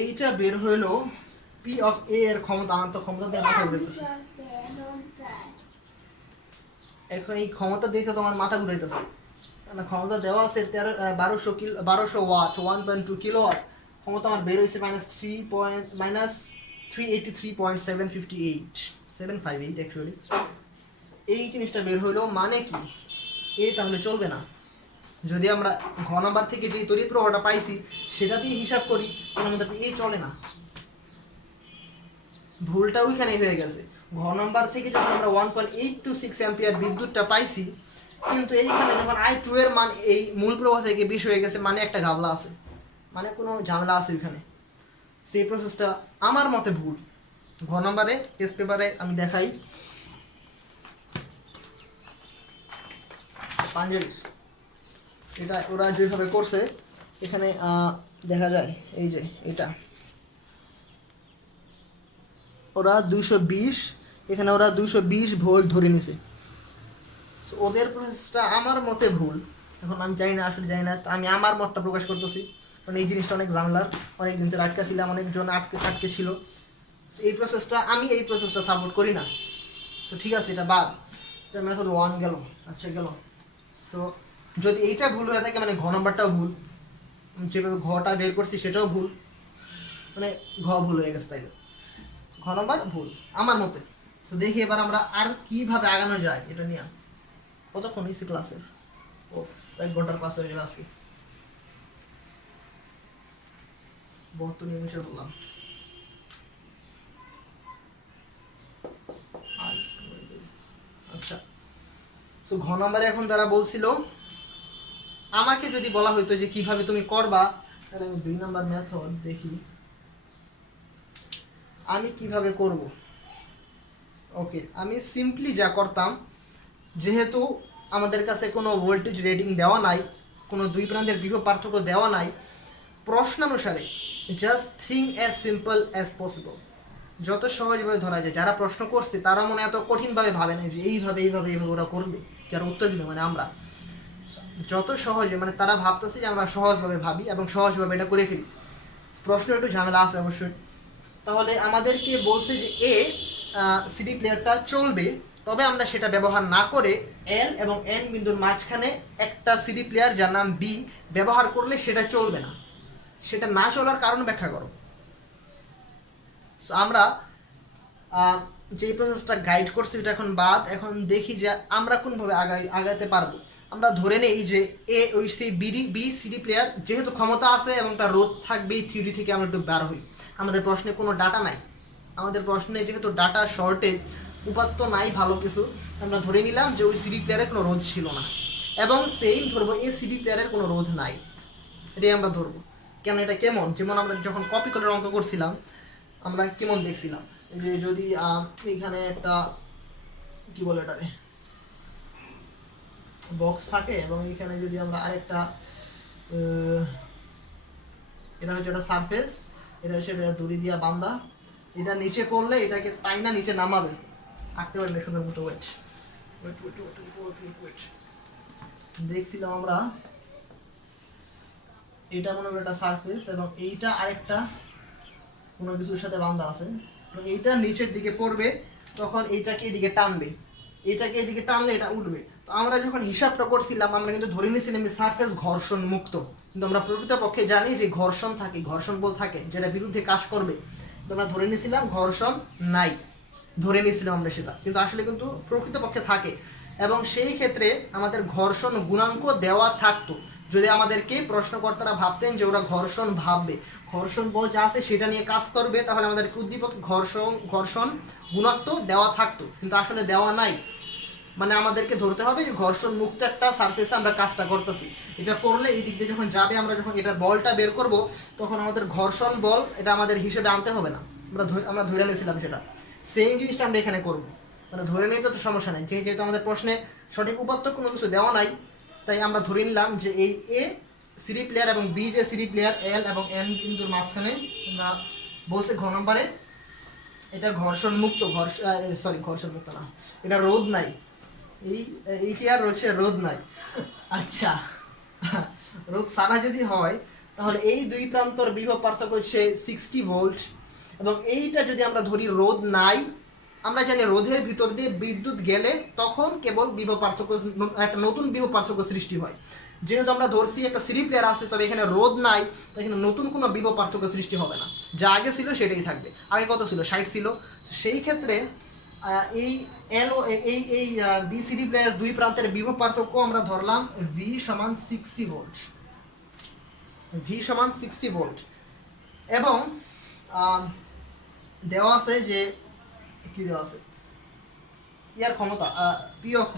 এইটা বের হইলো পি অফ এ এর ক্ষমতা। আমার তো ক্ষমতা দিয়ে মাথা ঘুরাইতেছে, এখন এই ক্ষমতা দেখে তোমার মাথা ঘুরাইতেছে না। ক্ষমতা দেওয়া আছে 1200 ওয়াট, 1.2 কিলোওয়াট। ক্ষমতা আমার বের হয়েছে -383.758 অ্যাকচুয়ালি। এই জিনিসটা বের হইলো, মানে কি এ তাহলে চলবে না। যদি আমরা ঘ নাম্বার থেকে যে তড়িৎ প্রবাহটা পাইছি সেটা দিয়ে হিসাব করি তাহলে আমাদের এ চলে না। ভুলটা ওইখানেই হয়ে গেছে। ঘ নাম্বার থেকে যখন আমরা 1.826 অ্যাম্পিয়ার বিদ্যুৎটা পাইছি, কিন্তু এইখানে যখন I2 এর মান এই মূল প্রবাহ থেকে বেশি হয়ে গেছে, মানে একটা ঘাবলা আছে, মানে কোনো ঝামেলা আছে ওইখানে। সেই প্রসেসটা আমার মতে ভুল। ঘ নাম্বারে টেস্ট পেপারে আমি দেখাই, পাঞ্জাবি এটা ওরা যেভাবে করছে এখানে দেখা যায়, এই যে এটা ওরা 220, এখানে ওরা 220 ভোল্ট ধরে নিছে। সো ওদের প্রসেসটা আমার মতে ভুল। এখন আমি জানি না, আসলে জানি না, তো আমি আমার মতটা প্রকাশ করতেছি, কারণ এই জিনিসটা অনেক ঝামেলার। অনেক দিন ধরে আটকা ছিলাম, অনেকজন আটকে ছিল। এই প্রসেসটা সাপোর্ট করি না। সো ঠিক আছে, এটা বাদ, এটা মেথড 1 গেল। আচ্ছা গেল। সো যদি এইটা ভুল হয়ে থাকে মানে ঘ নাম্বারটাও ভুল, যেভাবে ঘটা বের করছি সেটাও ভুল, মানে ঘ ভুল হয়ে গেছে, তাই ঘ নাম্বার ভুল আমার মতে। সো দেখি এবার আমরা আর কিভাবে আগানো যায় এটা নিয়ে। কতক্ষণ হয়েছে ক্লাসে? ও 1 ঘন্টার ক্লাস হয়ে যাবে আজকে। 72 নিমিষে বললাম। আচ্ছা, সো ঘ নাম্বারে এখন তারা বলছিল আমাকে যদি বলা হইতো যে কিভাবে তুমি করবা, তাহলে আমি 2 নাম্বার মেথড দেখি আমি কিভাবে করব। ওকে, আমি সিম্পলি যা করতাম, যেহেতু আমাদের কাছে কোনো ভোল্টেজ রেটিং দেওয়া নাই, কোনো দুই প্রান্তের বিভব পার্থক্য দেওয়া নাই, প্রশ্নানুসারে just think as simple as possible, যত সহজভাবে ধরা যায়। যারা প্রশ্ন করছে তারা মনে এত কঠিনভাবে ভাবে না যে এইভাবে এইভাবে এইভাবে ওরা করবে, যারা উত্তর দিবে মানে আমরা যত সহজে, মানে তারা ভাবতেছে যে আমরা সহজভাবে ভাবি এবং সহজভাবে এটা করে ফেলি। প্রশ্ন একটু ঝামেলা আছে অবশ্যই। তাহলে আমাদেরকে বলছে যে এ সিডি প্লেয়ারটা চলবে, তবে আমরা সেটা ব্যবহার না করে এল এবং এন বিন্দুর মাঝখানে একটা সিডি প্লেয়ার যার নাম বি ব্যবহার করলে সেটা চলবে না। সেটা না চলার কারণ ব্যাখ্যা করো। সো আমরা যে প্রসেসটা গাইড করছি এটা এখন বাদ। এখন দেখি যে আমরা কোনভাবে আগাতে পারবো। আমরা ধরে নেই যে এ ওই সেই বি সিডি প্লেয়ার যেহেতু ক্ষমতা আছে এবং তার রোধ থাকবে, এই থিওরি থেকে আমরা একটু বার হই। আমাদের প্রশ্নে কোনো ডাটা নাই, আমাদের প্রশ্নে যেহেতু ডাটা শর্টেজ, উপাত্ত নাই ভালো কিছু, আমরা ধরে নিলাম যে ওই সিডি প্লেয়ারের কোনো রোধ ছিল না, এবং সেম ধরবো এই সিডি প্লেয়ারের কোনো রোধ নাই, এটাই আমরা ধরবো। কেন এটা কেমন, যেমন আমরা যখন কপি করে অঙ্ক করছিলাম আমরা কেমন দেখছিলাম, যে যদি এইখানে একটা কি বলে এটারে বক্স থাকে এবং এইখানে যদি আমরা আরেকটা এটা হচ্ছে একটা সারফেস, এটা হচ্ছে দড়ি দিয়া বান্ধা, এটা নিচে পড়লে এটাকে টাইনা নিচে নামাবে, আঁকতে পারবে সুন্দর মতো। ওয়েট দেখছিলাম আমরা এটা মনে করি একটা সারফেস এবং এইটা আরেকটা কোনো কিছুর সাথে বাঁধা আছে, এবং এইটা নিচের দিকে পড়বে, তখন এইটাকে এদিকে টানবে, এটাকে এদিকে টানলে এটা উঠবে। তো আমরা যখন হিসাবটা করছিলাম আমরা কিন্তু ধরে নিয়েছিলাম যে সারফেস ঘর্ষণ মুক্ত, কিন্তু আমরা প্রকৃতপক্ষে জানি যে ঘর্ষণ থাকে, ঘর্ষণ বল থাকে যেটা বিরুদ্ধে কাজ করবে। তো আমরা ধরে নিয়েছিলাম ঘর্ষণ নাই, ধরে নিয়েছিলাম আমরা সেটা, কিন্তু আসলে কিন্তু প্রকৃতপক্ষে থাকে। এবং সেই ক্ষেত্রে আমাদের ঘর্ষণ গুণাঙ্ক দেওয়া থাকতো, যদি আমাদেরকে প্রশ্নকর্তারা ভাবতেন যে ওরা ঘর্ষণ ভাববে, ঘর্ষণ বল যা আছে সেটা নিয়ে কাজ করবে, তাহলে আমাদের উদ্দীপকে ঘর্ষণ গুণাঙ্ক দেওয়া থাকতো, কিন্তু আসলে দেওয়া নাই। মানে আমাদেরকে ধরতে হবে যে ঘর্ষণ মুক্ত একটা সারফেসে আমরা কাজটা করতেছি, এটা করলে এই দিক দিয়ে যখন যাবে, আমরা যখন এটার বলটা বের করব তখন আমাদের ঘর্ষণ বল এটা আমাদের হিসেবে আনতে হবে না, আমরা ধরে নিয়েছিলাম সেটা। সেম জিনিসটা আমরা এখানে করব, মানে ধরে নিতে তো সমস্যা নেই, যেহেতু আমাদের প্রশ্নে সঠিক উপাত্ত কোনো কিছু দেওয়া নাই, তাই আমরা ধরে নিলাম যে এই এ সিডি প্লেয়ার এবং বি যে সিডি প্লেয়ার এল এবং এন বিন্দুর মাঝখানে আমরা বলছে ঘ নম্বরে এটা ঘর্ষণ মুক্ত, ঘর্ষণ মুক্ত না, এটা রোধ নাই, এই কি আর রয়েছে রোধ নাই। আচ্ছা, রোধ সারা যদি হয় তাহলে এই দুই প্রান্তর বিভব পার্থক্য হচ্ছে 60 ভোল্ট, এবং এইটা যদি আমরা ধরি রোধ নাই, আমরা জানি রোধের ভিতর দিয়ে বিদ্যুৎ গেলে তখন কেবল বিভব পার্থক্য, একটা নতুন বিভব পার্থক্য সৃষ্টি হয়। যেহেতু আমরা ধরছি একটা সিডি প্লেয়ার আছে, তবে এখানে রোধ নাই, তো এখানে নতুন কোনো বিভব পার্থক্য সৃষ্টি হবে না, যা আগে ছিল সেটাই থাকবে। আগে কত ছিল? 60 ছিল। সেই ক্ষেত্রে এই এল ও এই বিসিডি প্লেয়ার দুই প্রান্তের বিভব পার্থক্য আমরা ধরলাম ভি সমান 60 ভোল্ট, ভি সমান 60 ভোল্ট, এবং দেওয়া আছে যে কি দেওয়া আছে, ইয়ার ক্ষমতা পি অফ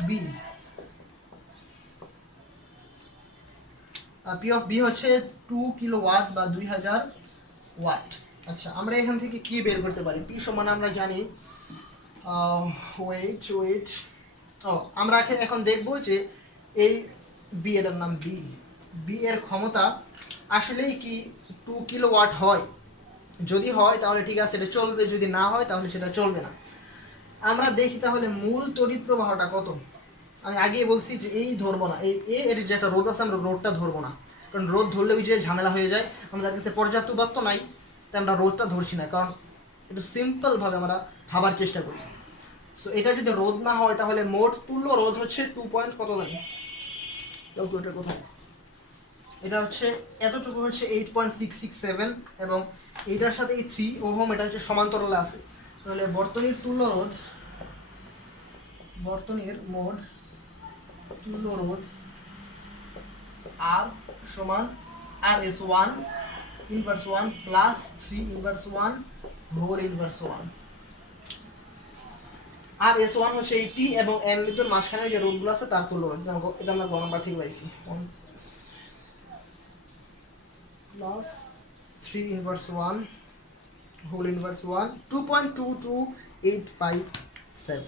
বি হচ্ছে 2 কিলোওয়াট বা 2000 ওয়াট। আচ্ছা, আমরা এখান থেকে কি বের করতে পারি? পি সমান আমরা জানি, ওয়েট আমরা এখন দেখব যে এই বি, এটার নাম বি এর ক্ষমতা আসলেই কি 2 কিলোওয়াট হয়। যদি হয় তাহলে ঠিক আছে, এটা চলবে, যদি না হয় তাহলে সেটা চলবে না। আমরা দেখি তাহলে মূল তড়িৎ প্রবাহটা কত। আমি আগেই বলছি যে এই ধরবো না, এই এর যে একটা রোধ আছে আমরা রোধটা ধরবো না, কারণ রোধ ধরলে ওই যে ঝামেলা হয়ে যায়, আমাদের কাছে পর্যাপ্ত উপাত্ত নাই, তাই আমরা রোধটা ধরছি না, কারণ একটু সিম্পলভাবে আমরা ভাবার চেষ্টা করি। সো এটা যদি রোধ না হয় তাহলে মোট তুল্য রোধ হচ্ছে 2 পয়েন্ট কত জানি, ক্যালকুলেটর কোথায়, এটা হচ্ছে এতটুকু হচ্ছে 8.667, এবং এইটার সাথে এই 3 ওহম এটা হচ্ছে সমান্তরালে আছে। তাহলে বর্তনীর তুল্য রোধ, বর্তনীর মোট তুল্য রোধ আর সমান RS1 inverse 1 plus 3 inverse 1 whole inverse 1। RS1 হচ্ছে এই টি এবং এন লিটার মাঝখানে যে রোধগুলো আছে তার তুল্য রোধ, এটা আমরা গণনা থেকে পাইছি, plus 3 inverse 1 whole inverse 1, 2.22857,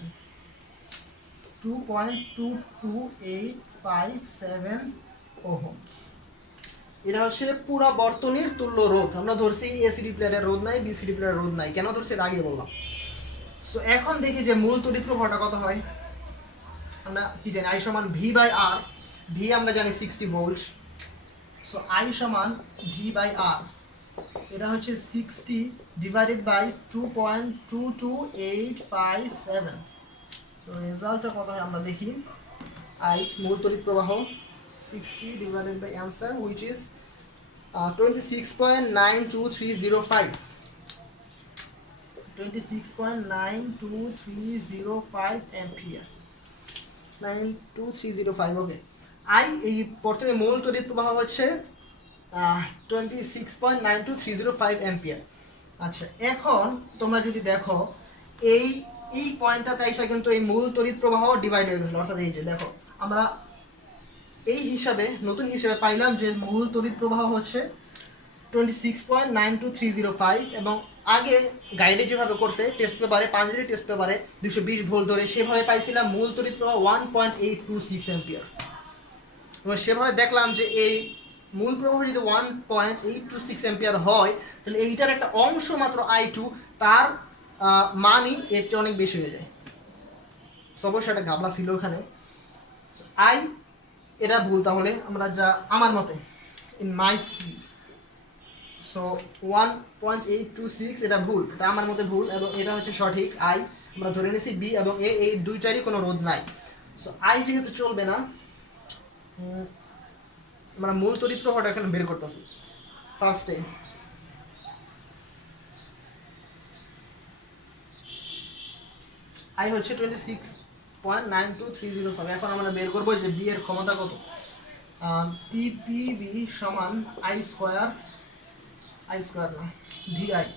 2.22857 ohms. এটা হচ্ছে পুরো বর্তনীর তুল্য রোধ। আমরা ধরছি এসিডি প্লেয়ারের রোধ নাই, বিসিডি প্লেয়ারের রোধ নাই, কেন ধরছি এটা আগে বললাম। সো এখন দেখি যে মূল তড়িৎ প্রবাহটা কত হয়। আমরা কি জানি, আই সমান ভি বাই আর, ভি আমরা জানি 60 ভোল্ট, সো আই সমান ভি বাই আর, সেটা হচ্ছে 60 ডিভাইডেড বাই 2.22857। সো রেজাল্টটা কত হয় আমরা দেখি। আই মূল তড়িৎ প্রবাহ 60 divided by answer which is 26.92305, 26.92305 ampere, 92305। Okay, I এই প্রথমে মূল তড়িৎ প্রবাহ হচ্ছে 26.92305 অ্যাম্পিয়ার। আচ্ছা, এখন তোমরা যদি দেখো এই পয়েন্টটাতে এসে কিন্তু এই মূল তড়িৎ প্রবাহ ডিভাইড হয়ে গেছিল, অর্থাৎ এই যে দেখো আমরা এই হিসাবে নতুন হিসাবে পাইলাম যে মূল তড়িৎ প্রবাহ হচ্ছে 26.92305, এবং আগে গাইডে যেভাবে করছে টেস্ট পেপারে, পাঞ্জাবি টেস্ট পেপারে 220 ভোল্ট ধরে সেভাবে পাইছিলাম মূল তড়িৎ প্রবাহ 1.826 অ্যাম্পিয়ার, এবং সেভাবে দেখলাম যে এই মূল প্রবাহ যদি 1.826 অ্যাম্পিয়ার হয় তাহলে এইটার একটা অংশ মাত্র I2, তার মানই এর চেয়ে অনেক বেশি হয়ে যায়। অবশ্যই একটা গাবলা ছিল ওখানে, আই এটা ভুল, তাহলে আমরা যা আমার মতে ইন মাই সো 1.826 এটা ভুল, এটা আমার মতে ভুল এবং এটা হচ্ছে সঠিক। আই আমরা ধরে নিয়েছি বি এবং এ এই দুইটারই কোনো রোধ নাই। সো আই যেহেতু চলবে না, আমরা মূল তড়িৎ প্রবাহটা এখানে বের করতেছি। ফার্স্টে আই হচ্ছে 26.92305। এখন আমরা বের করবো যে বি এর ক্ষমতা কত। পিপিবি সমান আই স্কোয়ার না ভিআই,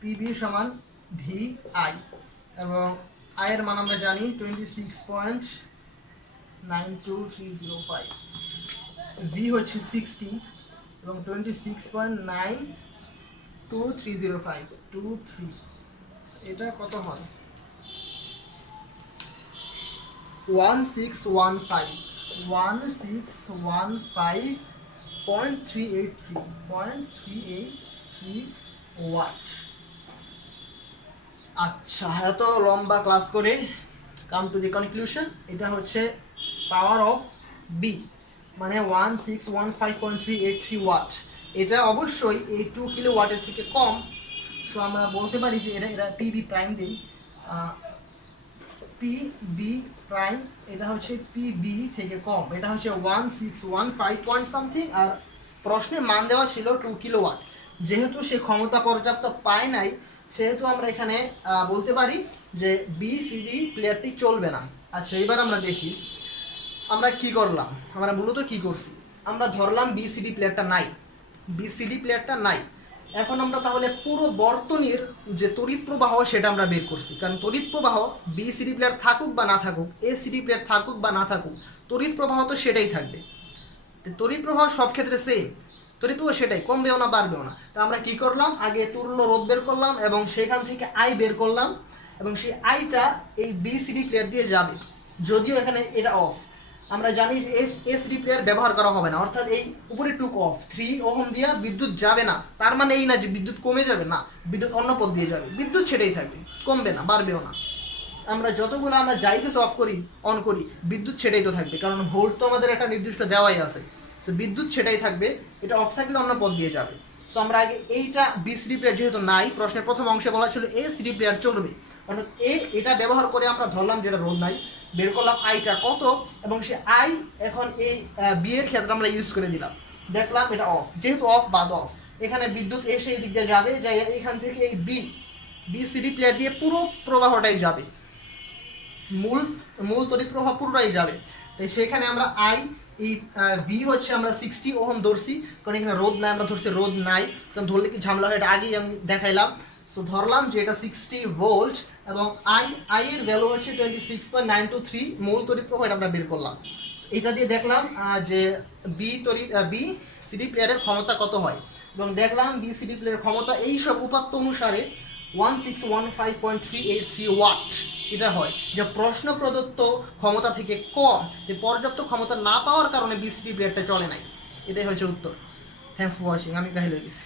পিবি সমান ভিআই এবং আই এর মান আমরা জানি 26.92305, ভি হচ্ছে 60 এবং 26.92305 23, এটা কত হয় 1615.383 ওয়াট। আচ্ছা, এত লম্বা ক্লাস করে কাম টু দি কনক্লুশন, এটা হচ্ছে পাওয়ার অফ বি মানে 1615.383 ওয়াট। এটা অবশ্যই এই 2 কিলো ওয়াটের থেকে কম। সো আমরা বলতে পারি যে এটা পিবি প্রাইম দিই, পিবি প্রাইম এটা হচ্ছে পিবি থেকে কম, এটা হচ্ছে 1615 পয়েন্ট সামথিং। আর প্রশ্নে মান দেওয়া ছিল 2 কিলো ওয়াট, যেহেতু সে ক্ষমতা পর্যাপ্ত পায় নাই সেহেতু আমরা এখানে বলতে পারি যে বিসিডি প্লেয়ারটি চলবে না। আচ্ছা, এবার আমরা দেখি আমরা কি করলাম। আমরা মূলত কি করছি, আমরা ধরলাম বিসিডি প্লেয়ারটা নাই। এখন আমরা তাহলে পুরো বর্তনীর যে তড়িৎ প্রবাহ সেটা আমরা বের করছি, কারণ তড়িৎ প্রবাহ বিসিডি প্লেয়ার থাকুক বা না থাকুক, এসিডি প্লেয়ার থাকুক বা না থাকুক, তড়িৎ প্রবাহ তো সেটাই থাকবে। তড়িৎ প্রবাহ সব ক্ষেত্রে সেম, তড়িৎ প্রবাহ সেটাই, কমবেও না বাড়বেও না। তো আমরা কি করলাম, আগে তুল্য রোধ বের করলাম এবং সেখান থেকে আই বের করলাম এবং সেই আইটা এই বিসিডি প্লেয়ার দিয়ে যাবে। যদিও এখানে এটা অফ, আমরা জানি এসডি প্লেয়ার ব্যবহার করা হবে না, অর্থাৎ এই উপরে টুক অফ 3 ওহম দিয়ে বিদ্যুৎ যাবে না। তার মানে এই না যে বিদ্যুৎ কমে যাবে, না, বিদ্যুৎ অন্য পথ দিয়ে যাবে, বিদ্যুৎ সেটাই থাকবে, কমবে না বাড়বেও না। আমরা যতগুলো আমরা যাই কিছু অফ করি অন করি, বিদ্যুৎ সেটাই তো থাকবে, কারণ ভোল্ট তো আমাদের একটা নির্দিষ্ট দেওয়াই আছে। সো বিদ্যুৎ সেটাই থাকবে, এটা অফ থাকলে অন্য পথ দিয়ে যাবে। সো আমরা আগে এইটা বিসিডি প্লেয়ার যেহেতু নাই, প্রশ্নের প্রথম অংশে বলা ছিল এ সিডি প্লেয়ার চলবে, অর্থাৎ এটা ব্যবহার করে আমরা ধরলাম যেটা রোধ নাই, বের করলাম আইটা কত এবং সে আই এখন এই বি এর ক্ষেত্রে আমরা ইউজ করে দিলাম, দেখলাম এটা অফ, যেহেতু অফ বাদ অফ, এখানে বিদ্যুৎ এসে এই দিক দিয়ে যাবে, যাই এখান থেকে এই বিসিডি প্লেয়ার দিয়ে পুরো প্রবাহটাই যাবে, মূল তড়িৎ প্রবাহ পুরোটাই যাবে। তাই সেখানে আমরা আই এই ভি হচ্ছে আমরা 60 ওহম ধরছি, কারণ এখানে রোধ নাই, আমরা ধরছি রোধ নাই, কারণ ধরলে কি ঝামেলা হয় এটা আগেই আমি দেখাইলাম। সো ধরলাম যে এটা 60 ভোল্ট এবং আই এর ভ্যালু হচ্ছে 26.923 মূল তড়িৎ প্রবাহ, এটা আমরা বের করলাম। এটা দিয়ে দেখলাম যে বি সিডি প্লেয়ারের ক্ষমতা কত হয় এবং দেখলাম বি সিডি প্লেয়ারের ক্ষমতা এই সব উপাত্ত অনুসারে 1615.383 ওয়াট এটা হয়, যে প্রশ্ন প্রদত্ত ক্ষমতা থেকে কম, যে পর্যাপ্ত ক্ষমতা না পাওয়ার কারণে বিসিডি প্লেয়ারটা চলে নাই। এটাই হচ্ছে উত্তর। থ্যাংকস ফর ওয়াচিং, আমি কাহিল হয়ে গেছি।